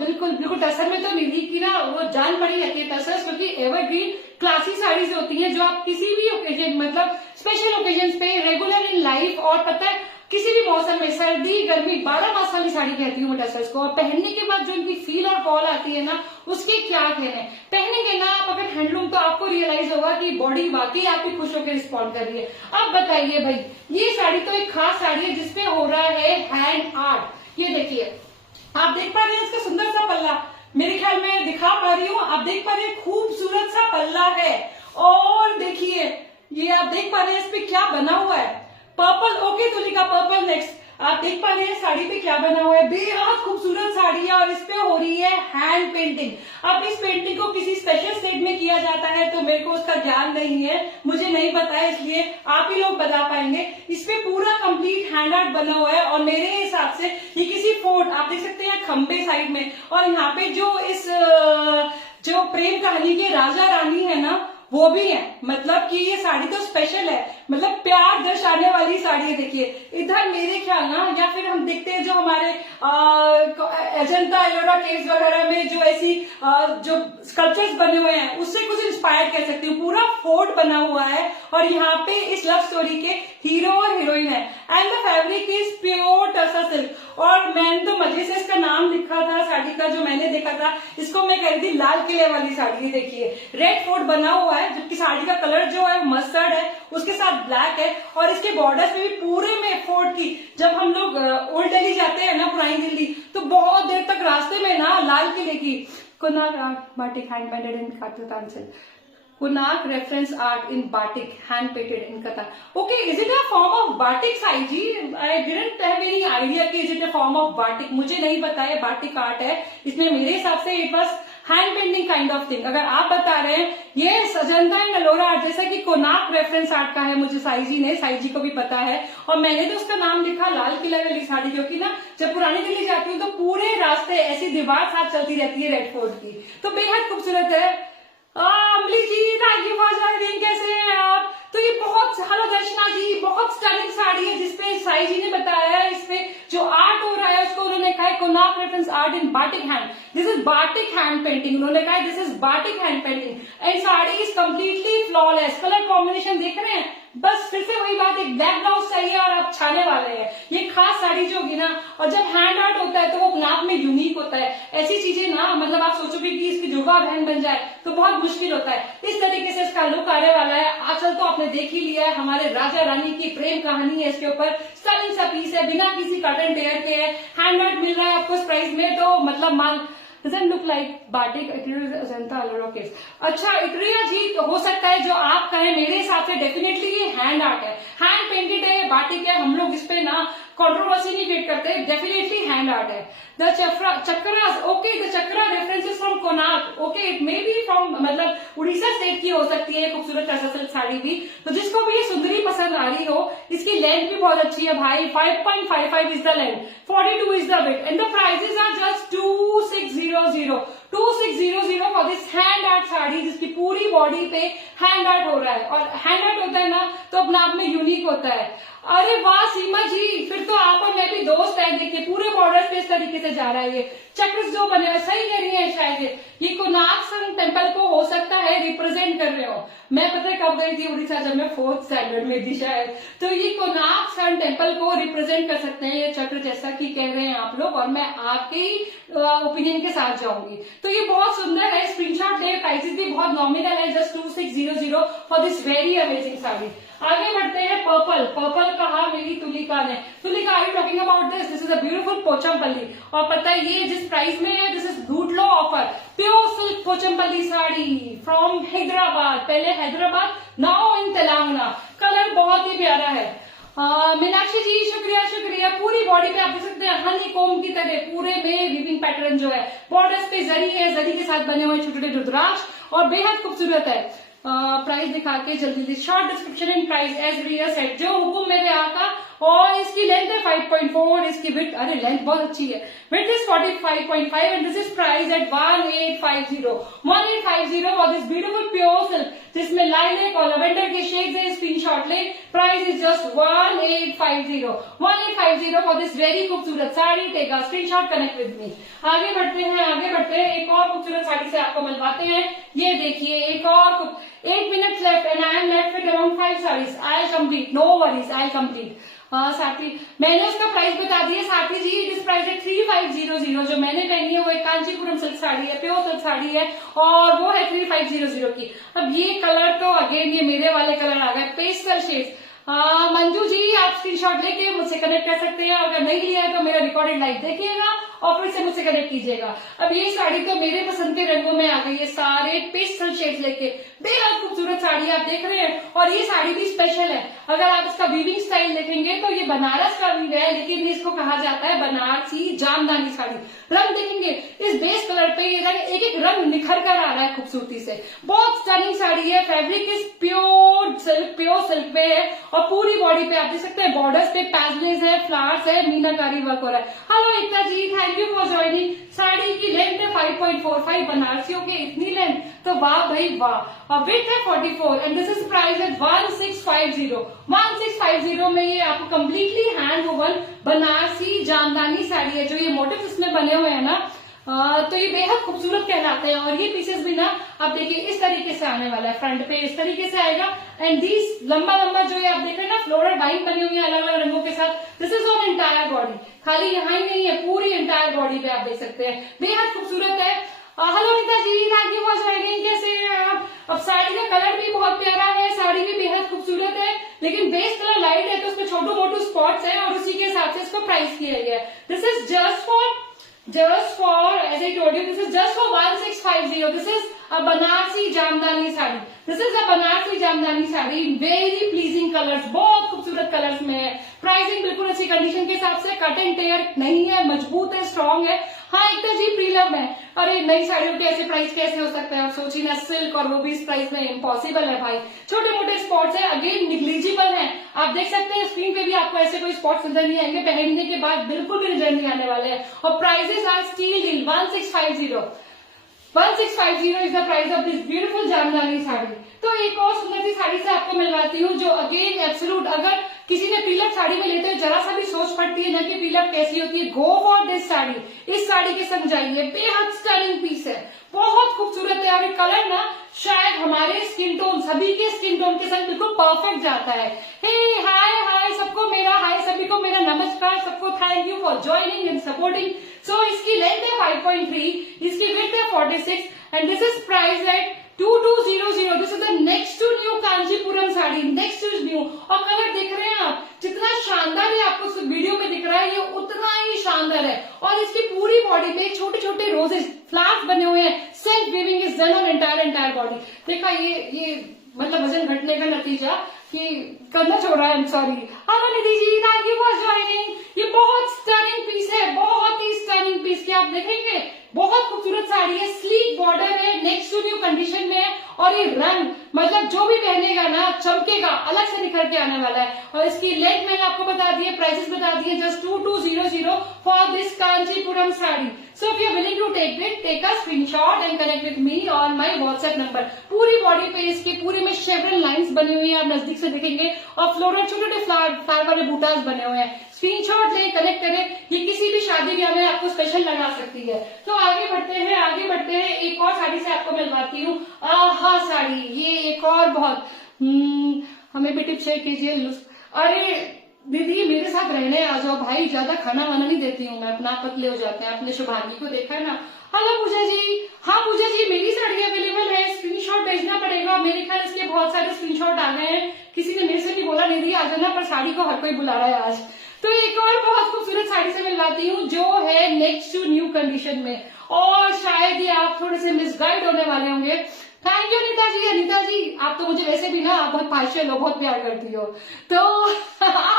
बिल्कुल टसर में तो निधि की ना वो जान पड़ी रहती है टसर, क्योंकि एवरग्रीन क्लासी साड़ीज होती हैं जो आप किसी भी ओकेजन, मतलब स्पेशल ओकेजन पे, रेगुलर इन लाइफ, और पता है किसी भी मौसम में, सर्दी गर्मी 12 मास वाली साड़ी कहती हूँ मैं टसर्स को। और पहनने के बाद जो इनकी फील और कॉल आती है ना, उसके क्या कहने। पहनेंगे ना आप अगर हैंडलूम, तो आपको रियलाइज होगा कि बॉडी वाकई आपकी खुश होकर रिस्पॉन्ड कर रही है। अब बताइए भाई, ये साड़ी तो एक खास साड़ी है जिसपे हो रहा है हैंड आर्ट। ये देखिए, आप देख पा रहे हैं इसका सुंदर सा पल्ला, मेरे ख्याल में दिखा पा रही हूँ, आप देख पा रहे हैं खूबसूरत सा पल्ला है। और देखिए ये आप देख पा रहे हैं इस पे क्या बना हुआ है, purple. Okay Tulika, purple next. आप देख पा रहे हैं साड़ी पे क्या बना हुआ है, बेहद खूबसूरत साड़ी है और इस पे हो रही है हैंड पेंटिंग। अब इस पेंटिंग को किसी स्पेशल स्टेट में किया जाता है तो मेरे को उसका ज्ञान नहीं है, मुझे नहीं पता है, इसलिए आप ही लोग बता पाएंगे। इस पे पूरा कंप्लीट हैंड आर्ट बना हुआ है और मेरे हिसाब से ये किसी फोर्ट, आप देख सकते हैं खंबे साइड में, और यहाँ पे जो प्रेम कहानी के राजा रानी है ना, वो भी है। मतलब कि ये साड़ी तो स्पेशल है, मतलब प्यार दर्शाने वाली साड़ी है। देखिए इधर मेरे ख्याल ना, या फिर हम देखते हैं जो हमारे अजंता एलोरा केव्स वगैरह में जो ऐसी जो स्कल्पचर्स बने हुए हैं, उससे कुछ इंस्पायर कह सकती हूँ। पूरा फोर्ट बना हुआ है और यहाँ पे इस लव स्टोरी के हीरो और हीरोइन है। And the fabric is pure tussar silk. और मैंने तो मजे से इसका नाम लिखा था साड़ी का, जो मैंने देखा था, इसको मैं कह रही थी लाल किले वाली साड़ी। देखिए रेड फोर्ट बना हुआ है, जबकि साड़ी का कलर जो है मस्टर्ड है, उसके साथ ब्लैक है। और इसके बॉर्डर्स में भी पूरे में फोर्ट की, जब हम लोग ओल्ड दिल्ली जाते हैं ना, पुरानी दिल्ली, तो बहुत देर तक रास्ते में ना लाल किले की Konark batik hand painted in कांचल, Kunak reference art in batik, hand painted in Qatar. Okay, is it a form of batik, Sai ji? I didn't have any idea कि is it a form of batik. मुझे नहीं पता है batik art है इसमें। मेरे हिसाब से it was hand painting kind of thing. अगर आप बता रहे हैं ये अजंता एंड एलोरा आर्ट, जैसा कि कोनाक रेफरेंस आर्ट का है, मुझे साई जी को भी पता है। और मैंने तो उसका नाम लिखा लाल किला वाली साड़ी, क्योंकि ना जब पुरानी दिल्ली जाती हूँ तो पूरे रास्ते ऐसी दीवार साथ चलती रहती है रेड फोर्ट की, तो बेहद खूबसूरत है। अम्बली जी थैंक यू फॉर ज्वाइनिंग, कैसे हैं आप? तो ये बहुत, हेलो दर्शना जी, बहुत स्टनिंग साड़ी है जिसपे साई जी ने बताया है, इसपे जो आर्ट हो रहा है उसको उन्होंने कहा है Konark reference art in batik hand. This is batik hand painting, उन्होंने कहा this is batik hand painting and sari is completely flawless. Colour combination देख रहे हैं, बस फिर से वही बात, एक ब्लैक ब्लाउज चाहिए और आप छाने वाले हैं। ये खास साड़ी जो होगी ना, और जब हैंड आर्ट होता है तो वो अपने आप में यूनिक होता है। ऐसी चीजें ना, मतलब आप सोचोगे कि इसकी जुड़वा बहन बन जाए तो बहुत मुश्किल होता है। इस तरीके से इसका लुक आने वाला है। आंचल तो आपने देख ही लिया है, हमारे राजा रानी की प्रेम कहानी है इसके ऊपर, स्टनिंग सा पीस है, बिना किसी कॉटन टेयर के है, हैंड आर्ट मिल रहा है आपको इस प्राइस में, तो मतलब मान doesn't look like batik, it is Ajanta Ellora caves. अच्छा इटरिया जी, तो हो सकता है जो आप कहें, मेरे हिसाब से डेफिनेटली ये हैंड आर्ट है, हैंड पेंटेड है, बाटिक है। हम लोग इस पे ना कंट्रोवर्सी नहीं क्रिएट करते, डेफिनेटली हैंड आर्ट है। The chakra, okay, the chakra references from Konark, okay, it may be from, मतलब उड़ीसा स्टेट की हो सकती है खूबसूरत टसर सिल्क साड़ी भी। तो जिसको भी ये सुंदरी पसंद आ रही हो, इसकी लेंथ भी बहुत अच्छी है भाई, 5.55 is the length, 42 is the width and the prices are just 2600 for this hand art sari, जिसकी पूरी बॉडी पे हैंड आर्ट हो रहा है। और हैंड आर्ट होता है ना तो अपने आप में यूनिक होता है। अरे वाह सीमा जी, फिर तो आप और मैं भी दोस्त हैं। देखिए पूरे बॉर्डर पे इस तरीके से जा रहा है, ये चक्र जो बने हुए, सही कह रही है शायद ये कोनाक सन टेम्पल को हो सकता है रिप्रेजेंट कर रहे हो। मैं पता है कब गई थी उड़ीसा, जब मैं 4th स्टैंडर्ड में थी शायद। तो ये कोनाक सन टेम्पल को रिप्रेजेंट कर सकते हैं ये चक्र, जैसा कि कह रहे हैं आप लोग, और मैं आपके ही ओपिनियन के साथ जाऊंगी। तो ये बहुत सुंदर है, स्क्रीनशॉट ले, प्राइसेस भी बहुत नॉमिनल है, just 2600 for this very amazing sari. आगे बढ़ते हैं, पर्पल कहा मेरी तुलिका ने। Tulika, are you talking about this? This is a beautiful Pochampally, और पता है ये जिस प्राइस में है, दिस इज लूट लो offer, pure silk Pochampally sari from Hyderabad, पहले Hyderabad, now in Telangana. Colour बहुत ही प्यारा है, मीनाक्षी जी शुक्रिया शुक्रिया। पूरी बॉडी पे आप देख सकते हैं हनी कोम की तरह पूरे में वीविंग पैटर्न जो है, बॉर्डर्स पे जरी है, जरी के साथ बने हुए छोटे छोटे रुद्राक्ष और बेहद खूबसूरत है। प्राइस दिखा के जल्दी जल्दी short description and price as Riya set जो हुकुम मेरे आका। और इसकी लेंथ है 5.4, इसकी विड्थ, अरे लेंथ बहुत अच्छी है, width is 45.5 and this is price at 1850 for this beautiful pure silk जिसमें लाइलेक और लेवेंडर के शेड्स है। स्क्रीनशॉट ले, price is just 1850 for this very खूबसूरत sari. Take a screenshot, connect with me. आगे बढ़ते हैं, एक और खूबसूरत साड़ी से आपको मिलवाते हैं। ये देखिए एक और 8 minutes left and I am left with around 5 sarees. I'll complete. No worries, I'll complete. साथी मैंने उसका प्राइस बता दिया साथी जी, इस प्राइस है 3500। जो मैंने पहनी है वो एक कांचीपुरम सिल्क साड़ी है, प्योर सिल्क साड़ी है और वो है 3500 की। अब ये कलर तो अगेन ये मेरे वाले कलर आ गए, पेस्टल शेड्स। मंजू जी आप स्क्रीनशॉट लेके मुझसे कनेक्ट कर सकते हैं, अगर नहीं लिया है तो मेरा रिकॉर्डेड लाइव देखिएगा और फिर से मुझसे कनेक्ट कीजिएगा। अब ये साड़ी तो मेरे पसंद के रंगों में आ गई है, सारे पेस्टल शेड्स लेके बेहद खूबसूरत साड़ी आप देख रहे हैं। और ये साड़ी भी स्पेशल है, अगर आप इसका वीविंग स्टाइल देखेंगे तो ये बनारस का वीव है, लेकिन इसको कहा जाता है बनारसी जामदानी साड़ी। रंग देखेंगे इस बेस कलर पे ये एक एक रंग निखर कर आ रहा है खूबसूरती से, बहुत स्टनिंग साड़ी है। फैब्रिक इज प्योर सिल्क पे है और पूरी बॉडी पे आप देख सकते हैं बॉर्डर्स पे पैजलेस है, फ्लावर्स है, मीनाकारी वर्क हो रहा है। Hello Ekta ji, thank you for joining. Sari की लेंथ है 5.45, बनारसियों के इतनी लेंथ तो वाह भाई वाह। और विड्थ है 44 and this is price at 1650 में ये आपको completely hand woven Banarasi Jamdani sari है। जो ये मोटिव्स इसमें बने हुए हैं ना तो ये बेहद खूबसूरत कहलाते हैं। और ये पीसेस भी ना आप देखिए इस तरीके से आने वाला है, फ्रंट पे इस तरीके से आएगा एंड दिस लंबा लंबा जो ये आप देख रहे हैं ना फ्लोरल डाइन बनी हुई है अलग अलग रंगों के साथ। This is on entire body, खाली यहाँ ही नहीं है, पूरी एंटायर बॉडी पे आप देख सकते हैं, बेहद खूबसूरत है। Hello Neeta ji, thank you for joining. कैसे हैं आप? अब साड़ी का कलर भी बहुत प्यारा है, साड़ी भी बेहद खूबसूरत है, लेकिन बेस कलर लाइट है तो उसमें छोटू मोटू स्पॉट्स है और उसी के हिसाब से इसको प्राइस किया गया है। This is just for as I told you, this is just for 1650. This is a Banarasi Jamdani sari. This is a Banarasi Jamdani sari, very pleasing colours, बहुत खूबसूरत कलर्स में है। प्राइसिंग बिल्कुल अच्छी कंडीशन के हिसाब से, कट एंड टेयर नहीं है, मजबूत है, स्ट्रॉन्ग है। हाँ एकता जी प्रीलम है, अरे नई साड़ियों के ऐसे प्राइस कैसे हो सकते हैं आप सोचिए ना, सिल्क और वो भी इस प्राइस में, इम्पॉसिबल है भाई। छोटे मोटे स्पॉट्स है, अगेन निग्लिजिबल है, आप देख सकते हैं स्क्रीन पे भी आपको ऐसे कोई स्पॉट्स नजर नहीं आएंगे, पहनने के बाद बिल्कुल भी नजर नहीं आने वाले हैं। और prices are steal deal 1650 is the price of this beautiful Jamdani sari. तो एक और सुंदर सी साड़ी से आपको मिलवाती हूँ जो अगेन एब्सोल्यूट, अगर किसी ने पीलक साड़ी में लेते हुए जरा सा भी सोच पड़ती है ना कि पीलक कैसी होती है, गो फॉर दिस साड़ी, इस साड़ी के संग जाइए, बेहद स्टनिंग पीस है, बहुत खूबसूरत है। और ये कलर ना शायद हमारे स्किन टोन, सभी के स्किन टोन के साथ बिल्कुल परफेक्ट जाता है। हे हाय सबको मेरा हाय, सभी को मेरा नमस्कार, सबको thank you for joining and supporting. So इसकी लेंथ है 5.3, इसकी विड्थ है 46 and this is price at 2200। This is the next to new Kanchipuram sari, next to new. और कलर देख रहे हैं आप, जितना शानदार है आपको वीडियो में दिख रहा है, ये उतना ही शानदार है। और इसकी पूरी बॉडी में छोटे छोटे रोजेस, फ्लावर्स बने हुए हैं, self weaving is done on entire body. देखा ये मतलब वजन घटने का नतीजा कि करना छोड़ रहा है, I am sorry. Hello Nidhi ji, thank you for joining. ये बहुत स्टनिंग पीस है, बहुत ही स्टनिंग पीस की आप देखेंगे, बहुत खूबसूरत साड़ी है, स्लीक बॉर्डर है, नेक्स्ट टू न्यू कंडीशन में है। और ये रंग मतलब जो भी पहनेगा ना चमकेगा, अलग से निखर के आने वाला है। और इसकी लेंथ मैंने आपको बता दी है, प्राइसेस बता दिए, just 2200 for this Kanchipuram sari. So if you are willing to take it, take a screenshot and connect with me on my WhatsApp number. पूरी बॉडी पे इसकी पूरी में शेवरन लाइंस बनी हुई है, आप नजदीक से देखेंगे, और फ्लोरल छोटे छोटे फ्लावर वाले बूटास बने हुए हैं। स्क्रीनशॉट ले, कनेक्ट करें, ये किसी भी शादी ब्याह में आपको स्पेशल लगा सकती है। तो आगे बढ़ते हैं, एक और साड़ी से आपको मिलवाती हूँ। आहा साड़ी, ये एक और बहुत हमें भी टिप शेयर कीजिए। अरे दीदी मेरे साथ रहने आ जाओ भाई, ज्यादा खाना वाना नहीं देती हूँ मैं, अपना पतले हो जाते हैं। आपने शुभांगी को देखा है ना। हेलो पूजा जी, हाँ पूजा जी मेरी साड़ी अवेलेबल है, स्क्रीनशॉट भेजना पड़ेगा। मेरे ख्याल इसके बहुत सारे स्क्रीनशॉट आ गए हैं, किसी ने मेरे से नहीं बोला निधि आ जाना, पर साड़ी को हर कोई बुला रहा है आज। तो एक और बहुत खूबसूरत साड़ी से मिलवाती हूँ जो है नेक्स्ट टू न्यू कंडीशन में, और शायद ये आप थोड़े से मिसगाइड होने वाले होंगे थैंक यू अनिता जी। अनिता जी आप तो मुझे वैसे भी ना आप बहुत पार्शियल हो, बहुत प्यार करती हो तो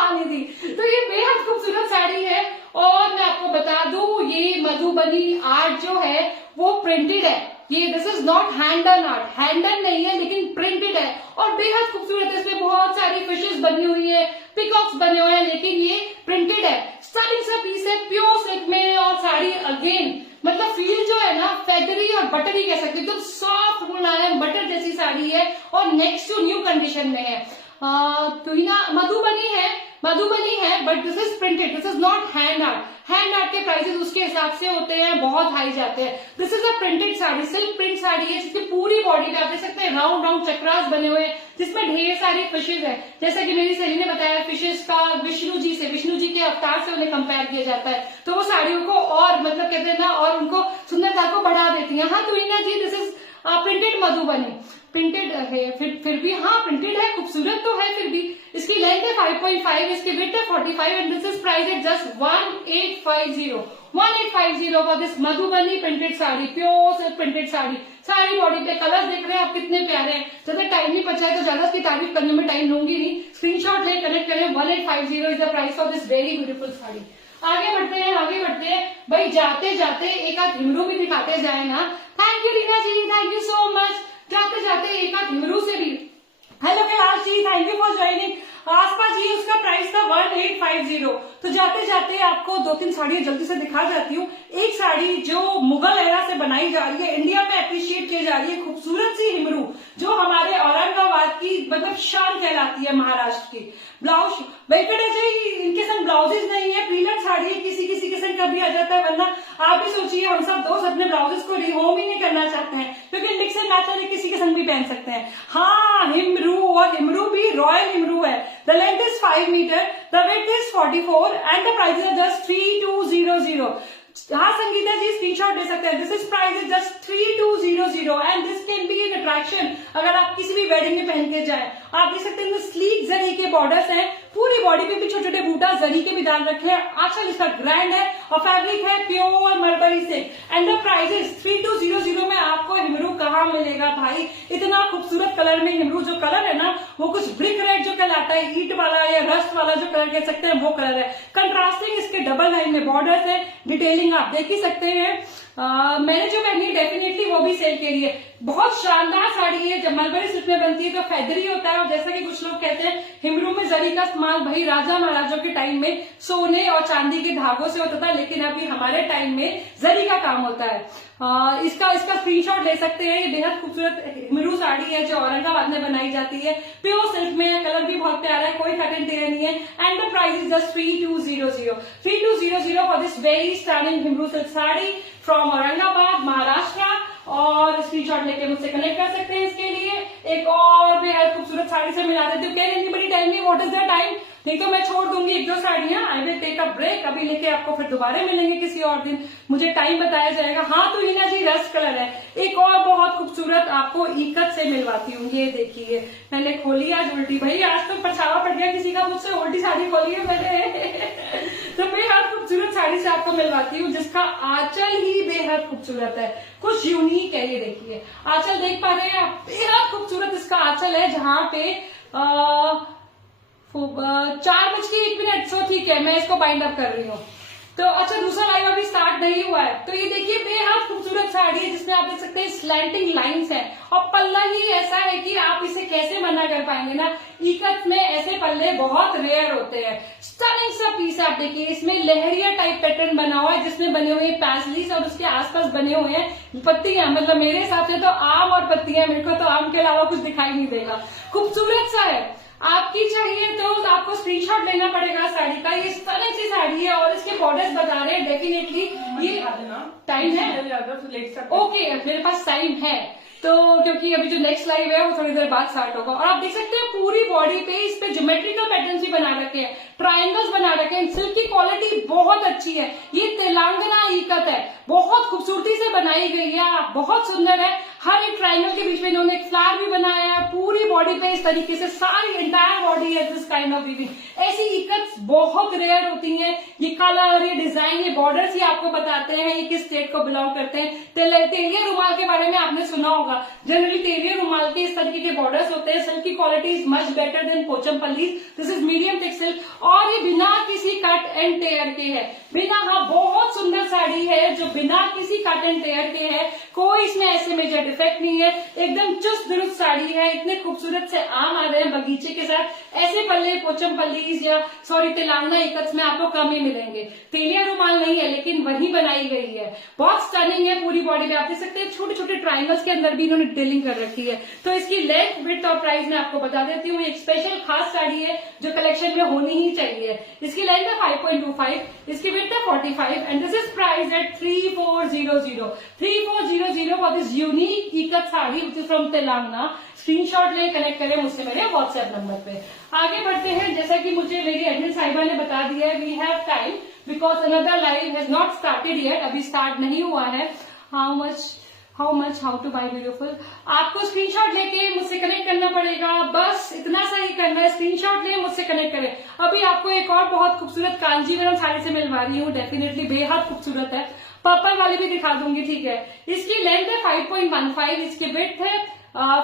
निधि, तो ये बेहद खूबसूरत साड़ी है और मैं आपको बता दूं ये मधुबनी आर्ट जो है वो प्रिंटेड है। ये this is not hand done art, hand done नहीं है लेकिन प्रिंटेड है और बेहद खूबसूरत है। इसमें बहुत सारी फिशेस बनी हुई है, पिकॉक्स बने हुए हैं, लेकिन ये प्रिंटेड है। स्टाइलिश सा पीस है, प्योर सिल्क में और साड़ी अगेन मतलब फील जो है ना फेदरी और बटरी कह सकते, एकदम सॉफ्ट मुलायम बटर जैसी साड़ी है और नेक्स्ट टू न्यू कंडीशन में है। तो ना मधुबनी है but this is printed, this is not hand art. Hand art के प्राइसेस उसके हिसाब से होते हैं, बहुत हाई जाते हैं। This is a printed sari, silk print sari है जिसकी पूरी बॉडी पे आप देख सकते हैं राउंड राउंड चक्रास बने हुए हैं जिसमें ढेर सारी फिशेज है। जैसा कि मेरी सहेली ने बताया फिशेज का विष्णु जी के अवतार से उन्हें कंपेयर किया जाता है, तो वो साड़ियों को और मतलब कहते हैं ना और उनको सुंदरता को बढ़ा देती है। हाँ तो Reena ji this is printed Madhubani, printed है फिर भी हाँ प्रिंटेड है, खूबसूरत तो है फिर भी। इसकी लेंथ है 5.5, इसकी विड्थ है 45 and this is price at just 1850 for this Madhubani printed sari, pure silk printed sari. सारी बॉडी पे कलर देख रहे हैं आप कितने प्यारे हैं। ज्यादा टाइम नहीं बचा है तो ज्यादा इसकी तारीफ करने में टाइम लूंगी नहीं, स्क्रीनशॉट ले कनेक्ट करें। 1850 is the price for this very beautiful sari. आगे बढ़ते हैं भाई, जाते जाते एक आध हिमरू भी दिखाते जाए ना। Thank you Reena ji, thank you so much. जाते जाते एक आध हिमरू से भी hello Kailash ji, thank you for joining. आसपा जी उसका प्राइस था 1850। तो जाते जाते आपको दो तीन साड़ियां जल्दी से दिखा जाती हूँ। एक साड़ी जो मुगल एरा से बनाई जा रही है, इंडिया में अप्रिशिएट की जा रही है, खूबसूरत सी हिमरू जो हमारे औरंगाबाद की मतलब शान कहलाती है, महाराष्ट्र की। ब्लाउज वेंकटेश जी इनके संग ब्लाउजेज नहीं है, प्रीलट साड़ी है, किसी किसी के संग कभी आ जाता है, वरना आप भी सोचिए हम सब दोस्त अपने ब्लाउजेस को रिहोम ही नहीं करना चाहते हैं क्योंकि मिक्स एंड मैच वाले किसी के संग भी पहन सकते हैं। हाँ हिमरू, और हिमरू भी रॉयल हिमरू है। The length is 5 metre, the weight is 44 and the price is just 3200। हाँ संगीता जी स्क्रीनशॉट ले सकते हैं। This is price is just 3200 and this can be an attraction अगर आप किसी भी वेडिंग में पहन के जाए। आप देख सकते हैं स्लीक जरी के बॉर्डर्स हैं, पूरी बॉडी पे भी छोटे छोटे बूटा जरी के भी डाल रखे हैं। आंचल इसका ग्रैंड है और फैब्रिक है प्योर मलबरी से एंड द प्राइस इज 3200 में। आपको हिमरू कहाँ मिलेगा भाई, इतना खूबसूरत कलर में हिमरू। जो कलर है ना वो कुछ ब्रिक रेड जो कहलाता है, ईट वाला या रस्ट वाला जो कलर कह सकते हैं वो कलर है। कंट्रास्टिंग इसके डबल लाइन में बॉर्डर्स है, डिटेलिंग आप देख ही सकते हैं। मैंने जो पहनी डेफिनेटली वो भी सेल के लिए। बहुत शानदार साड़ी है, जब मलबरी सिल्क में बनती है तो फेदरी होता है और जैसा कि कुछ लोग कहते हैं हिमरू में जरी का इस्तेमाल भाई राजा महाराजों के टाइम में सोने और चांदी के धागों से होता था, लेकिन अभी हमारे टाइम में जरी का काम होता है। इसका स्क्रीनशॉट ले सकते हैं। ये बेहद खूबसूरत हिमरू साड़ी है जो औरंगाबाद में बनाई जाती है, प्योर सिल्क में है, कलर भी बहुत प्यारा है, कोई कट एंड टेयर नहीं है and the price is just 3200 for this very stunning Himroo silk sari from Aurangabad Maharashtra. और स्क्रीनशॉट लेके मुझसे कनेक्ट कर सकते हैं इसके लिए। एक और बेहद खूबसूरत साड़ी से मिला देती हूँ। Can anybody tell me what is the time? नहीं तो मैं छोड़ दूंगी एक दो साड़ियां। I will take a break, अभी लेके आपको फिर दोबारा मिलेंगे किसी और दिन, मुझे टाइम बताया जाएगा। हाँ तो हीना जी रस्ट कलर है। एक और बहुत खूबसूरत आपको इकत से मिलवाती हूँ, ये देखिए मैंने खोली आज उल्टी। भाई आज तो पछावा पड़ गया किसी का, मुझसे उल्टी साड़ी खोली है मैंने तो बेहद खूबसूरत साड़ी से आपको मिलवाती हूँ जिसका आंचल ही बेहद खूबसूरत है, कुछ यूनिक है। ये देखिए आंचल देख पा रहे हैं आप, बेहद खूबसूरत इसका आंचल है जहाँ पे 4:01 सो ठीक है मैं इसको बाइंड अप कर रही हूँ। तो अच्छा दूसरा लाइव अभी स्टार्ट नहीं हुआ है। तो ये देखिए बेहद खूबसूरत साड़ी है जिसमें आप देख सकते हैं स्लैंटिंग लाइंस है और पल्ला ही ऐसा है कि आप इसे कैसे मना कर पाएंगे ना। इकत में ऐसे पल्ले बहुत रेयर होते हैं। स्टनिंग सा पीस आप देखिए, इसमें लहरिया टाइप पैटर्न बना हुआ है जिसमें बने हुए हैं पैसलीस और उसके आसपास बने हुए हैं पत्तियां। मतलब मेरे हिसाब से तो आम और पत्तियां, मेरे को तो आम के अलावा कुछ दिखाई नहीं देगा। खूबसूरत सा है, आपकी चाहिए तो आपको स्क्रीनशॉट लेना पड़ेगा साड़ी का। ये स्टनिंग सी साड़ी है और इसके बॉर्डर्स बता रहे हैं डेफिनेटली। ये टाइम है ओके, मेरे पास टाइम है तो क्योंकि अभी जो नेक्स्ट लाइव है वो थोड़ी देर बाद स्टार्ट होगा। और आप देख सकते हैं पूरी बॉडी पे इस पे ज्योमेट्रिकल पैटर्न्स भी बना रखे हैं, ट्रायंगल्स बना रखे हैं। सिल्क की क्वालिटी बहुत अच्छी है। ये तेलंगाना इकत है, बहुत खूबसूरती से बनाई गई है, बहुत सुंदर है। हर एक ट्राइंगल के बीच में इन्होंने एक फ्लावर भी बनाया है, पूरी बॉडी पे इस तरीके से सारी एंटायर बॉडी है दिस काइंड ऑफ वीविंग। ऐसी इकट्स बहुत रेयर होती हैं। ये कलर, ये डिजाइन, ये बॉर्डर्स ही आपको बताते हैं ये किस स्टेट को बिलोंग करते हैं। तेलिया रुमाल के बारे में आपने सुना होगा। जनरली तेलिया रुमाल के इस तरीके के बॉर्डर्स होते हैं। सिल्क की quality is much better than Pochampally. This is medium thick silk और ये बिना किसी कट एंड टेयर के है। बहुत सुंदर साड़ी है जो बिना किसी कट एंड टेयर के है। कोई इसमें ऐसे मेजर डिफेक्ट नहीं है। एकदम चुस्त दुरुस्त साड़ी है। इतने खूबसूरत से आम आ रहे हैं बगीचे के साथ। ऐसे पल्ले पोचमपल्लीज या तेलंगाना इकट्स में आपको कम ही मिलेंगे। तेलिया रुमाल नहीं है लेकिन वही बनाई गई है। बहुत स्टनिंग है पूरी बॉडी में। आप देख सकते हैं छोटे छोटे ट्राइंगल्स के अंदर भी इन्होंने डिटेलिंग कर रखी है। तो इसकी लेंथ, विड्थ और प्राइस मैं आपको बता देती हूँ। एक स्पेशल खास साड़ी है जो कलेक्शन में होनी ही चाहिए। इसकी लेंथ है 5.25, इसकी विड्थ है 45 and this is price at 3400 for this unique ikat sari which is from Telangana. Screenshot ले, कनेक्ट करें मुझसे मेरे व्हाट्सएप नंबर पे। आगे बढ़ते हैं। जैसा कि मुझे मेरी एडमिन साहिबा ने बता दिया है, we have time because another live has not started yet, अभी स्टार्ट नहीं हुआ है। How to buy beautiful. आपको स्क्रीनशॉट लेके मुझसे कनेक्ट करना पड़ेगा। बस इतना सा ही करना है, स्क्रीनशॉट ले, मुझसे कनेक्ट करें। अभी आपको एक और बहुत खूबसूरत कांजीवरम साड़ी से मिलवा रही हूँ। डेफिनेटली बेहद खूबसूरत है। पर्पल वाली भी दिखा दूंगी, ठीक है। इसकी लेंथ है 5.15, इसकी विड्थ है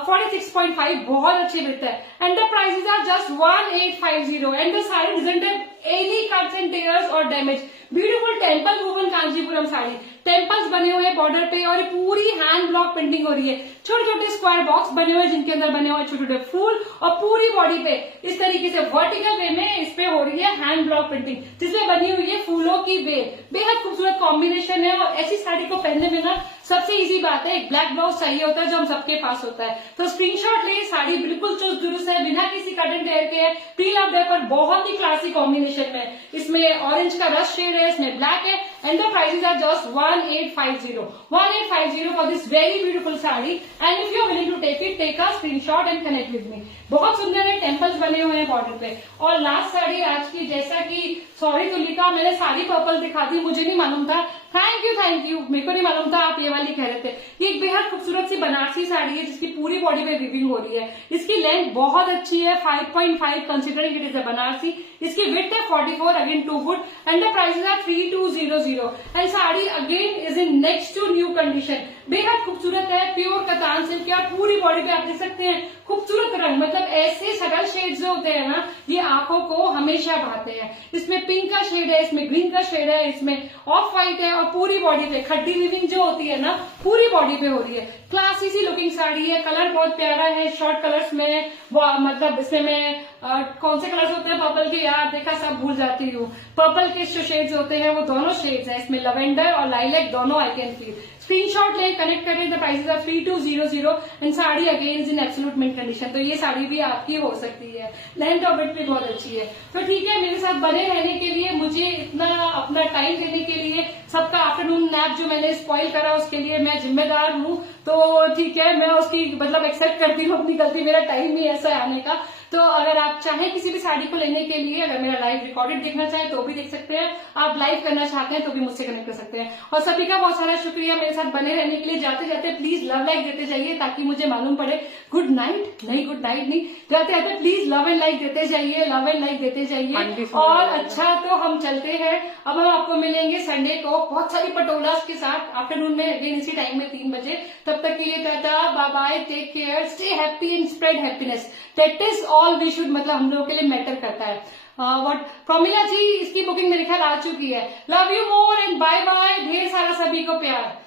46.5, बहुत अच्छी विड्थ है and the prices are just 1850 and the sari doesn't have any cuts and tears और damage. Beautiful temple woven Kanjeevaram sari, temples बने हुए हैं बॉर्डर पे और ये पूरी हैंड ब्लॉक प्रिंटिंग हो रही है। छोटे छोटे स्क्वायर बॉक्स बने हुए जिनके अंदर बने हुए छोटे छोटे फूल और पूरी बॉडी पे इस तरीके से वर्टिकल वे में इस पे हो रही है हैंड ब्लॉक प्रिंटिंग जिसमें बनी हुई है फूलों की बेल। बेहद खूबसूरत कॉम्बिनेशन है और ऐसी साड़ी को पहनने में ना सबसे इजी बात है, एक ब्लैक ब्लाउज चाहिए होता है जो हम सबके पास होता है। तो स्क्रीनशॉट ले, साड़ी बिल्कुल चुस्त दुरुस्त है, बिना किसी कट एंड टेयर के है। प्री लव डे पर बहुत ही क्लासी कॉम्बिनेशन में, इसमें ऑरेंज का रश शेड है, इसमें ब्लैक है and the prices are just 1850 for this very beautiful sari and if you are willing to take a screenshot and connect with me. बहुत सुंदर है, टेम्पल्स बने हुए हैं बॉर्डर पे। और लास्ट साड़ी आज की, जैसा कि सॉरी तुलिका, मैंने साड़ी पर्पल दिखा दी, मुझे नहीं मालूम था। थैंक यू, मेरे को नहीं मालूम था आप ये वाली कह रहे थे। ये एक बेहद खूबसूरत सी बनारसी साड़ी है जिसकी पूरी बॉडी पे वीविंग हो रही है। इसकी लेंथ बहुत अच्छी है 5.5 considering it is a Banarasi. इसकी विड्थ है 44, again 2 foot and the prices are 3200 and sari again is in next to new condition. बेहद खूबसूरत है, प्योर कतान सिल्क है, पूरी बॉडी पे आप देख सकते हैं खूबसूरत रंग, मतलब ऐसे सटल शेड जो होते हैं ना ये आंखों को हमेशा भाते हैं। इसमें पिंक का शेड है, इसमें ग्रीन का शेड है, इसमें ऑफ व्हाइट है और पूरी बॉडी पे खड्डी वीविंग जो होती है ना पूरी बॉडी पे हो रही है। क्लासी सी लुकिंग साड़ी है, कलर बहुत प्यारा है, शॉर्ट कलर्स में, मतलब इसमें मैं कौन से कलर्स होते हैं पर्पल के, यार देखा सब भूल जाती हूँ। पर्पल के जो शेड्स होते हैं वो दोनों शेड्स है, इसमें लवेंडर और लाइलैक दोनों आई कैन फील। स्क्रीनशॉट ले, कनेक्ट करें। The prices are 3200 and sari again is in absolute mint condition. तो ये साड़ी भी आपकी हो सकती है, लेंथ और विड्थ भी बहुत अच्छी है। तो ठीक है, मेरे साथ बने रहने के लिए, मुझे इतना अपना टाइम देने के लिए, सबका आफ्टरनून नैप जो मैंने स्पॉइल करा उसके लिए मैं जिम्मेदार हूँ। तो ठीक है, मैं उसकी मतलब एक्सेप्ट करती हूँ अपनी गलती, मेरा टाइम ही ऐसा है आने का। तो अगर आप चाहें किसी भी साड़ी को लेने के लिए, अगर मेरा लाइव रिकॉर्डेड देखना चाहें तो भी देख सकते हैं, आप लाइव करना चाहते हैं तो भी मुझसे कनेक्ट कर सकते हैं। और सभी का बहुत सारा शुक्रिया मेरे साथ बने रहने के लिए। जाते जाते प्लीज लव लाइक देते जाइए ताकि मुझे मालूम पड़े। गुड नाइट नहीं, जाते जाते प्लीज लव एंड लाइक देते जाइए, लव एंड लाइक देते जाइए। और अच्छा, तो हम चलते हैं, अब हम आपको मिलेंगे संडे को बहुत सारी पटोलास के साथ आफ्टरनून में, अगेन इसी टाइम में 3 बजे। तब तक के लिए tata, bye bye, take care, stay happy and spread happiness. That is all we should, मतलब हम लोगों के लिए मैटर करता है। व्हाट प्रमिला जी, इसकी बुकिंग मेरे ख्याल आ चुकी है। Love you more and bye bye, ढेर सारा सभी को प्यार।